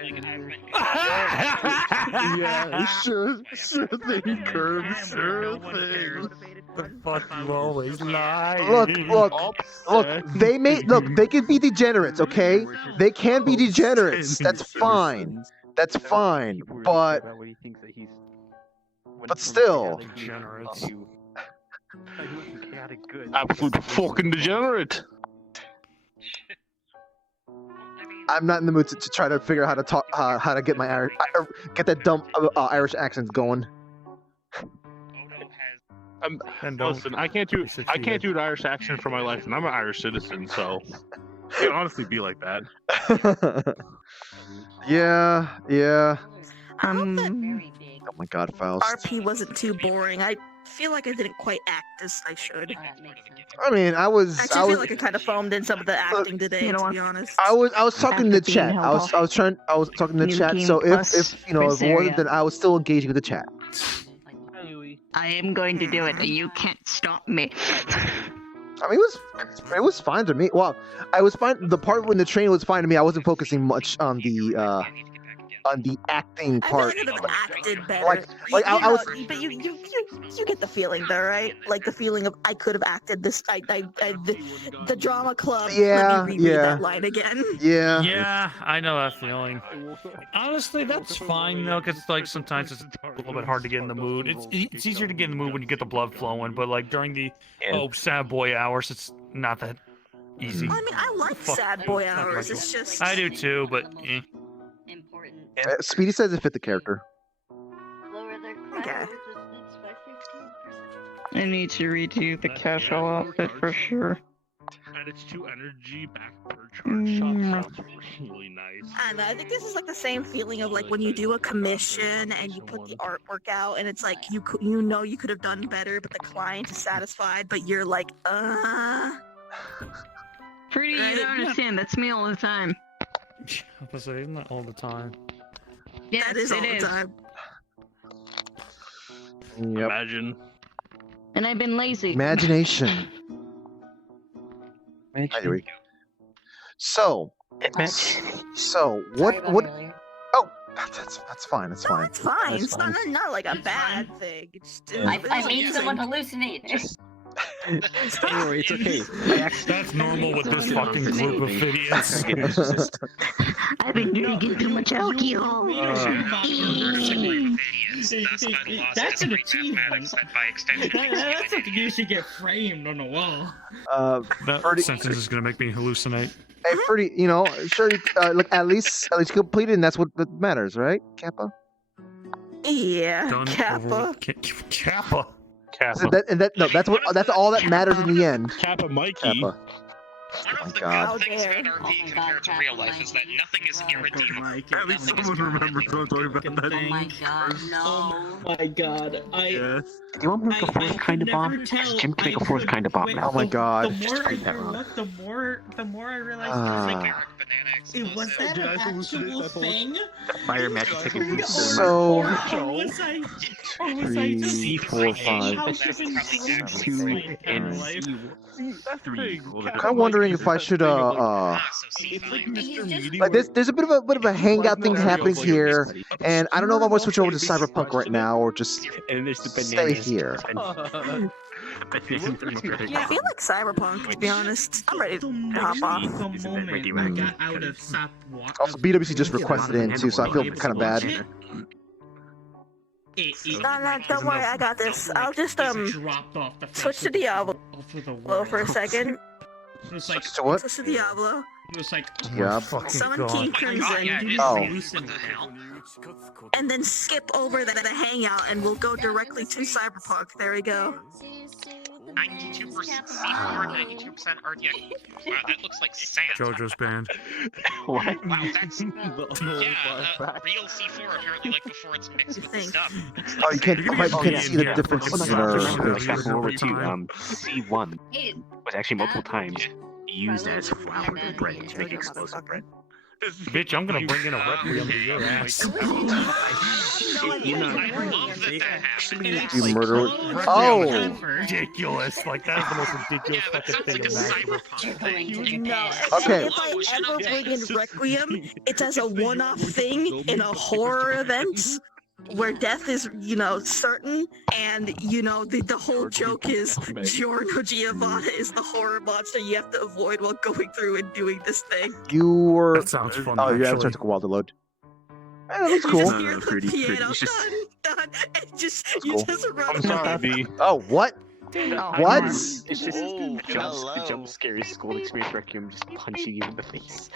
Yeah, sure thing, Curb, sure thing. The fuck you always lie. Look. They can be degenerates. Okay. They can be degenerates. That's fine. That's fine. But still. Degenerates. Absolute fucking degenerate. I'm not in the mood to try to figure out how to talk, how to get my get that dumb Irish accents going. And don't Listen, I can't do an Irish accent for my life, and I'm an Irish citizen, so it can honestly be like that. Yeah. I hope that Oh my god, Faust. RP wasn't too boring. I feel like I didn't quite act as I should. I mean, I was Feel like I kind of foamed in some of the acting today, to be honest. I was talking to the After being chat. held I was talking to the New chat. game So plus if it wasn't, Berseria. then I was still engaging with the chat. I am going to do it. You can't stop me. I mean, it was fine to me. Well, I was fine. The part when the train was fine to me. I wasn't focusing much on the acting I part. really could have acted better. Like, I was- But you get the feeling though, right? Like the feeling of I could have acted this. The drama club. Yeah, Let me reread yeah. that line again. Yeah. Yeah, I know that feeling. Honestly, that's fine though, because like sometimes it's a little bit hard to get in the mood. It's easier to get in the mood when you get the blood flowing, but like during the sad boy hours, it's not that easy. I mean, I like Fuck. sad boy It's not hours. my It's just. I do too, but Speedy says it fit the character. Okay. I need to redo the casual outfit for sure. And it's 2 energy back per charge shot. Sounds really nice. And I think this is like the same feeling of like when you do a commission and you put the artwork out and it's like you know you could have done better, but the client is satisfied, but you're like, Pretty, you don't understand. That's me all the time. I was saying that all the time. Yes, that is all it the time. Yep. Imagine. And I've been lazy. Imagination. Anyway. So what? Oh, that's fine. That's No, fine. it's fine. That's It's fine. not like a bad thing. It's just, Yeah. I made someone hallucinate. Anyway, it's okay. That's normal with this fucking group of idiots. I've been drinking too much alcohol. That's an achievement. That's something you should get framed on the wall. That Ferdy- sentence is gonna make me hallucinate. Hey, Ferdy, sure, look, at least completed, and that's what matters, right, Kappa? Yeah, Done Kappa. Kappa. So that's all that matters in the end. Kappa Mikey. Kappa. One my of the God. good things How about dare. RP compared to real life is that nothing is irredeemable. At least someone remembers what I'm talking about that. Oh my god, no. Oh my god, Yes. Do you want me to make a fourth kind of bomb? Because Jim can make a fourth kind of bomb now. Oh my God. The more I Just grew wrong. up, the more I realized Ah. was that an actual thing? Fire magic ticket. So- Or was I just 3, 4, 5. how given drugs 2, explained and in life? 3. Kind of wondering if I should like there's a bit of a hangout thing happening here, and I don't know if I'm gonna switch over to Cyberpunk right now or just And there's the stay bananas. here. I feel like Cyberpunk, to be honest. I'm ready to hop off. The moment I got out of stop walk. Also, BWC just requested it in too, so I feel kind of bad. No, don't worry, I got this. I'll just switch to Diablo for a second. Switch to what? Switch to Diablo. It was like, Yeah. Summon King Crimson. Oh. And then skip over the hangout, and we'll go directly to Cyberpunk. There we go. 92% C4, 92% RTX. Wow, that looks like sand. JoJo's band. What? Wow, that's real C4 apparently, like before it's mixed with the stuff. Oh, you can't see the difference in our. C1 was actually multiple times used as flour bread to make explosive bread. Bitch, I'm gonna bring in a requiem to your ass. I love that happened. You murder. Oh! Ridiculous. Like, that's the most ridiculous Yeah, that fucking sounds thing like a imaginable. cyberpunk thing. No, Okay. if I ever bring in Requiem, it's as a one-off thing in a horror event where death is, certain, and, the whole joke is Giorno Giovanna is the horror monster you have to avoid while going through and doing this thing. You were. That sounds fun, Oh, yeah, it actually. took a while to load. That looks You cool. just hear the piano, done, and you cool. just run I'm sorry, B. Oh, what? What? It's just the jump scary school experience Requiem just punching you in the face.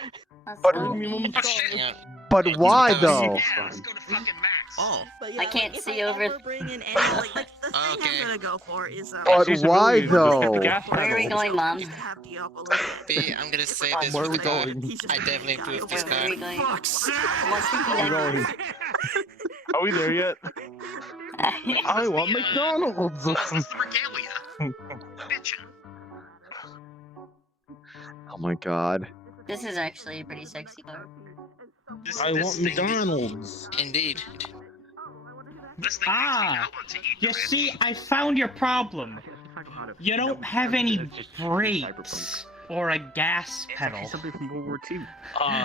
But why though? Yeah, let's go to fucking Max. Oh. But I can't if see I over- ever bring in any, the thing Okay. I'm gonna go for is But why though? Where are we going, Mom? just have Diablo again. B, I'm gonna say this Where are with we the car. going? He's just I gonna definitely die approve over this it. car. Where are we going? Fuck's sake. What's the Going. Are we there yet? I want McDonald's. Regalia. Bitchin'. Oh my god. This is actually a pretty sexy car. I want McDonald's. Indeed. This thing Ah, makes me to eat you rich. see, I found your problem. You don't have any brakes or a gas pedal. Something from World War II.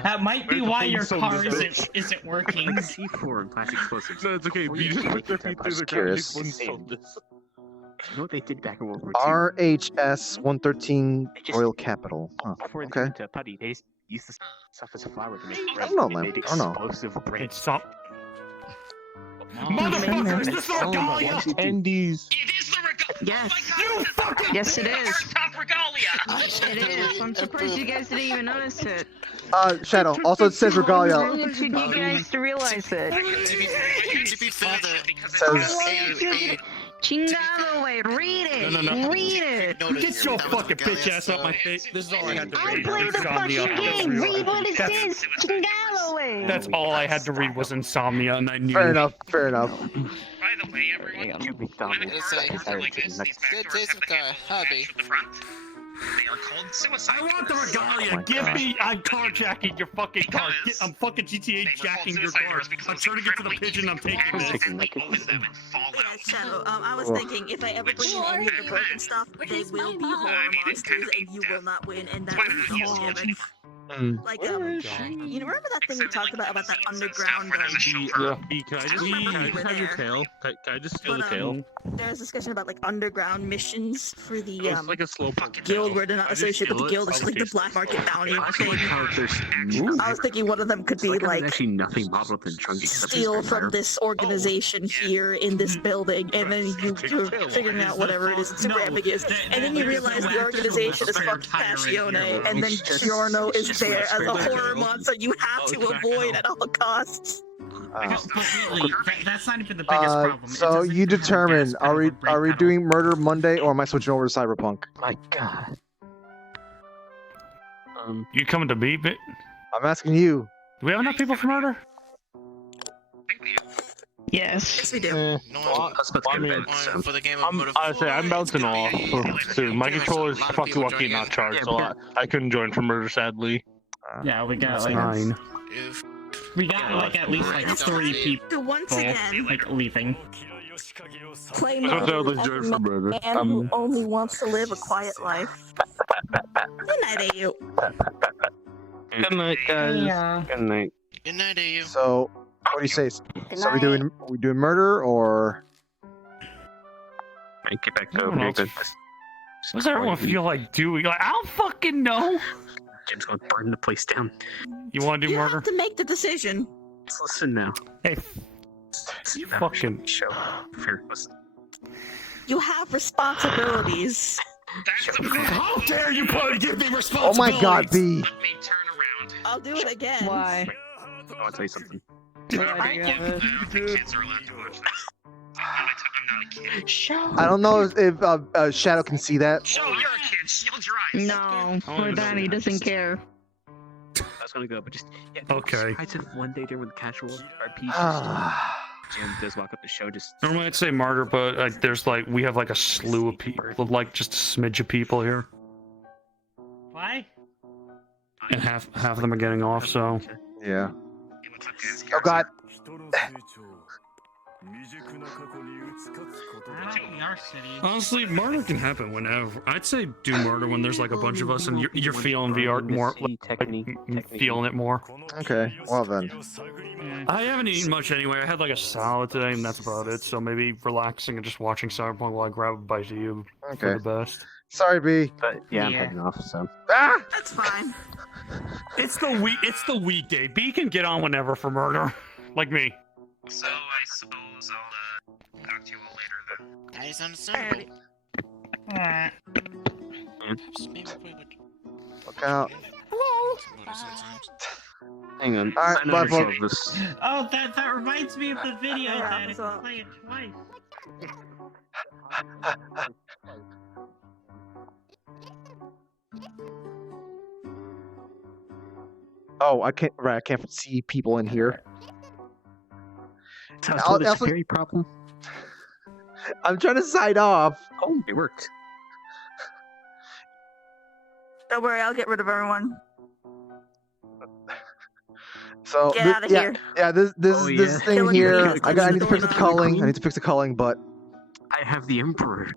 That might be where's the why phone your sold car this isn't working. C4 and plastic explosives. No, it's okay. B just put their feet through the curious. ground. People sold this. You know what they did back in World War II? RHS 113 Royal Capital. Huh. Before they Okay. went to putty, they used this stuff as flour to make bread. don't know, They man. made I don't know. explosive bread. It's some. Motherfucker, is this Regalia? Attendees. It is the Regalia. Yes. Oh my God, Yes, it is. Top Regalia. It is. I'm surprised you guys didn't even notice it. Shadow. Also, it says Regalia. I wanted you guys to realize it. To be fair, Says. Chingado way, read it. No. Read it. Get your fucking bitch ass off my face. This is all I had to I read. played the Insomnia. fucking game. Read what it says. Chingado way. That's all I had to read was Insomnia, and I knew. Fair enough. Fair enough. By the way, everyone, when a McDonald's. car is like this, these back Good doors taste have of the handle car, hobby. attached to the front. They are called suicide I want the doors. Regalia. Oh my Give God. me. I'm carjacking your fucking car. I'm fucking GTA jacking your car. I'm trying to get to the pigeon. I'm taking You this. accidentally open them and fall Yeah, out. Shadow, I was Ugh. thinking if I ever bring in any of the broken stuff, they will be horror monsters and you will not win, and that is the whole gimmick. Like, you remember that thing we talked about that underground? Where there's a chauffeur. Yeah. B, can I just, I remember we were have your there. tail? Can I just steal the But, tail? There's discussion about like underground missions for the It's like a slow poke guild where they're not I just associated with the steal it, guild, it's I'll like the taste black it. market bounty I thing. like how there's I was thinking one of them could be like how like there's actually nothing modeled than chunky stuff. steal from this organization here in this building, and then you're figuring out whatever it is. It's super ambiguous, and then you realize the organization is fucking Passione, and then Giorno is there as a horror monster you have to avoid at all costs. Completely. That's not even the biggest problem. It's So as if you have a determine: gas are we pedal or brake doing Murder Monday, or am I switching over to Cyberpunk? My God. You coming to beat it? I'm asking you. Do we have enough people for murder? Yes. Yes, we do. No, I was about to I go to mean, bed, so. for the game I say I'm bouncing off soon. My controller's fucking lucky not charged, so I couldn't join for murder, sadly. Yeah, we got That's like fine. we got like at least like 3 people So once again, like leaving. play That's what I mode was as doing a for murder. man who only wants to live a quiet life. Good night, AU. Good night, guys. Yeah. Good night. Good night, AU. So, what do you say? Good So are night. we doing murder or? Right, get back to Everyone opening. else- Good. What does everyone feel like doing? Like, I don't fucking know. Jim's going to burn the place down. You want to do You murder? have to make the decision. Let's listen now. Hey, you fucking. Show. Here, listen. You have responsibilities. That's the How dare you give me Oh responsibilities? my God, B. Let me turn around. I'll do it again. Why? I want to tell you something. Why do I you don't have it? think kids are allowed to watch this. I'm not a kid. I don't know if Shadow can see that. Show, you're a kid. Shield your eyes. No, Oh, poor no, Danny doesn't care. I was going to go, but just. Yeah, Okay. I took one day there with casual RPs. Jim does walk up the show, just. Normally I'd say martyr, but there's like we have like a slew of people, like just a smidge of people here, Why? and half of them are getting off. So Yeah. Hey, what's up, guys? Oh God. Our city. honestly, martyr can happen whenever. I'd say do martyr when there's like a bunch of us and you're feeling VR more, like feeling it more. Okay. Well then. I haven't eaten much anyway. I had like a salad today, and that's about it. So maybe relaxing and just watching Cyberpunk while I grab a bite of you Okay. for the best. Sorry, B. But yeah, I'm Yeah. heading off, so. Ah! That's fine. It's the weekday. B can get on whenever for murder, like me. So I suppose I'll talk to you all later then. That is understandable. Just maybe we would- Look out. Sometimes. Hang on. All right, I know bye, you're folks. this. Oh, that reminds me of the video Yeah, that if you so- play it twice. Oh, I can't. Right, I can't see people in here. I was I'll- told it's a I'll- very problem. I'm trying to sign off. Oh, it worked. Don't worry, I'll get rid of everyone. So Get thi- outta yeah, here. yeah. This Oh, this yeah. thing Killing here. me. I need to fix the Going on. culling. I need to fix the culling, but I have the Emperor.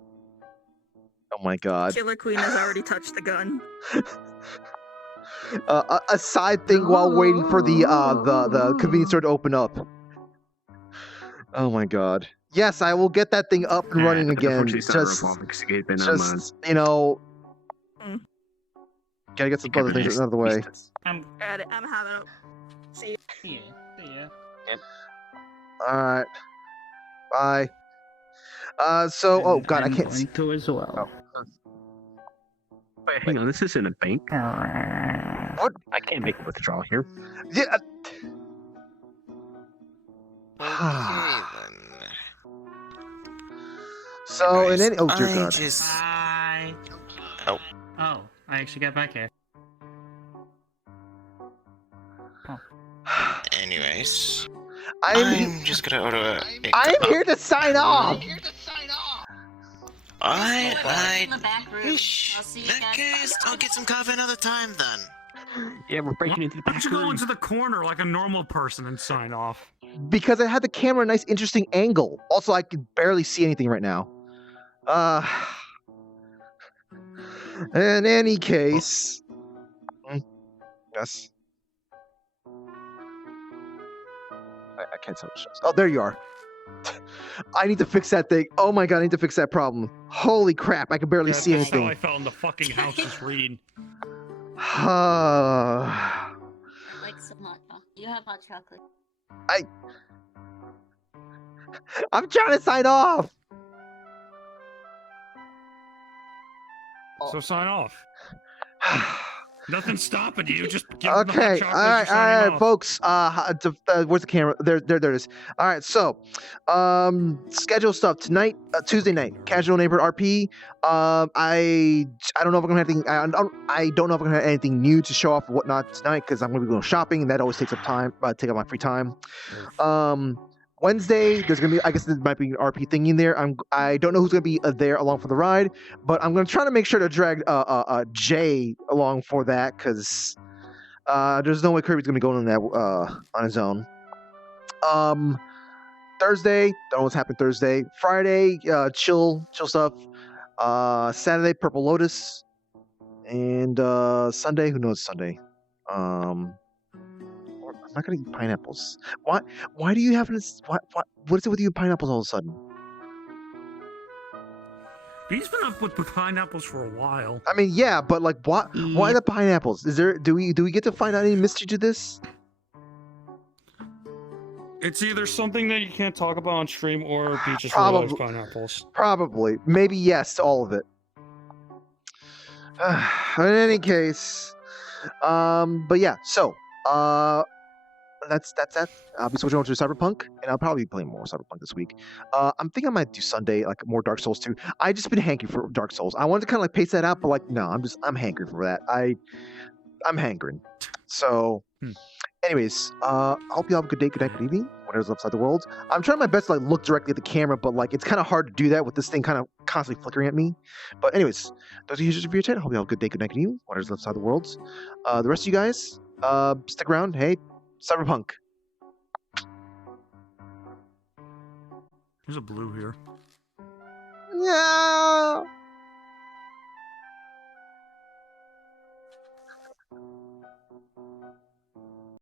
oh my God. Killer Queen has already touched the gun. A side thing while waiting for the convenience store to open up. Oh my God. Yes, I will get that thing up and running again. Unfortunately, it's not a Just, revolver because it had been just you know, Mm. gotta get some other things out of the way. I'm Got it. I'm having a. See. see ya. All right. Bye. So, oh God, I can't see. to as well. Wait, hang on. This isn't a bank. What? I can't make a withdrawal here. Yeah. Okay then. So, in any, oh dear I God. just. Bye. Oh. Oh, I actually got back here. Anyways, I'm I'm just gonna order a. I'm here to sign off. I in the back room. wish. I'll see you In that guys. case, I'll get some coffee another time then. Yeah, we're breaking into the Why back don't you go room. into the corner like a normal person and sign off? Because I had the camera a nice, interesting angle. Also, I could barely see anything right now. In any case, yes. I can't tell the shows. Oh, there you are. I need to fix that thing. Oh my God, I need to fix that problem. Holy crap, I can barely see That's how I anything. fell in the fucking house just reading. Like some hot chocolate. You have hot chocolate. I'm trying to sign off. So sign off. Nothing's stopping you. Just give them the hot Okay, chocolate all as right, you're signing off. folks. Where's the camera? There it is. All right, so, schedule stuff tonight, Tuesday night, casual neighborhood RP. I don't know if I'm gonna have anything. I don't know if I'm gonna have anything new to show off or whatnot tonight because I'm gonna be going shopping, and that always takes up time. Take up my free time. Wednesday, there's gonna be. I guess there might be an RP thing in there. I don't know who's gonna be there along for the ride, but I'm gonna try to make sure to drag Jay along for that because there's no way Kirby's gonna be going on that on his own. Thursday, don't know what's happening Thursday. Friday, chill stuff. Saturday, Purple Lotus, and Sunday, who knows Sunday. I'm not gonna eat pineapples. Why do you have this? What is it with you and pineapples all of a sudden? He's been up with the pineapples for a while. I mean, yeah, but like, why the pineapples? Is there? Do we get to find out any mystery to this? It's either something that you can't talk about on stream, or he just really likes pineapples. Probably. Maybe yes to all of it. In any case, but yeah. So, that's that. I'll be switching over to Cyberpunk, and I'll probably be playing more Cyberpunk this week. I'm thinking I might do Sunday, like more Dark Souls 2. I just been hankering for Dark Souls. I wanted to kind of like pace that out, but like no, I'm hankering for that. I'm hankering. So, anyways, I hope you have a good day, good night, good evening, whatever's outside the world. I'm trying my best to like look directly at the camera, but like it's kind of hard to do that with this thing kind of constantly flickering at me. But anyways, those are users of VRChat. Hope you have a good day, good night, good evening, whatever's outside the world. The rest of you guys, stick around. Hey, Cyberpunk. There's a blue here. Yeah.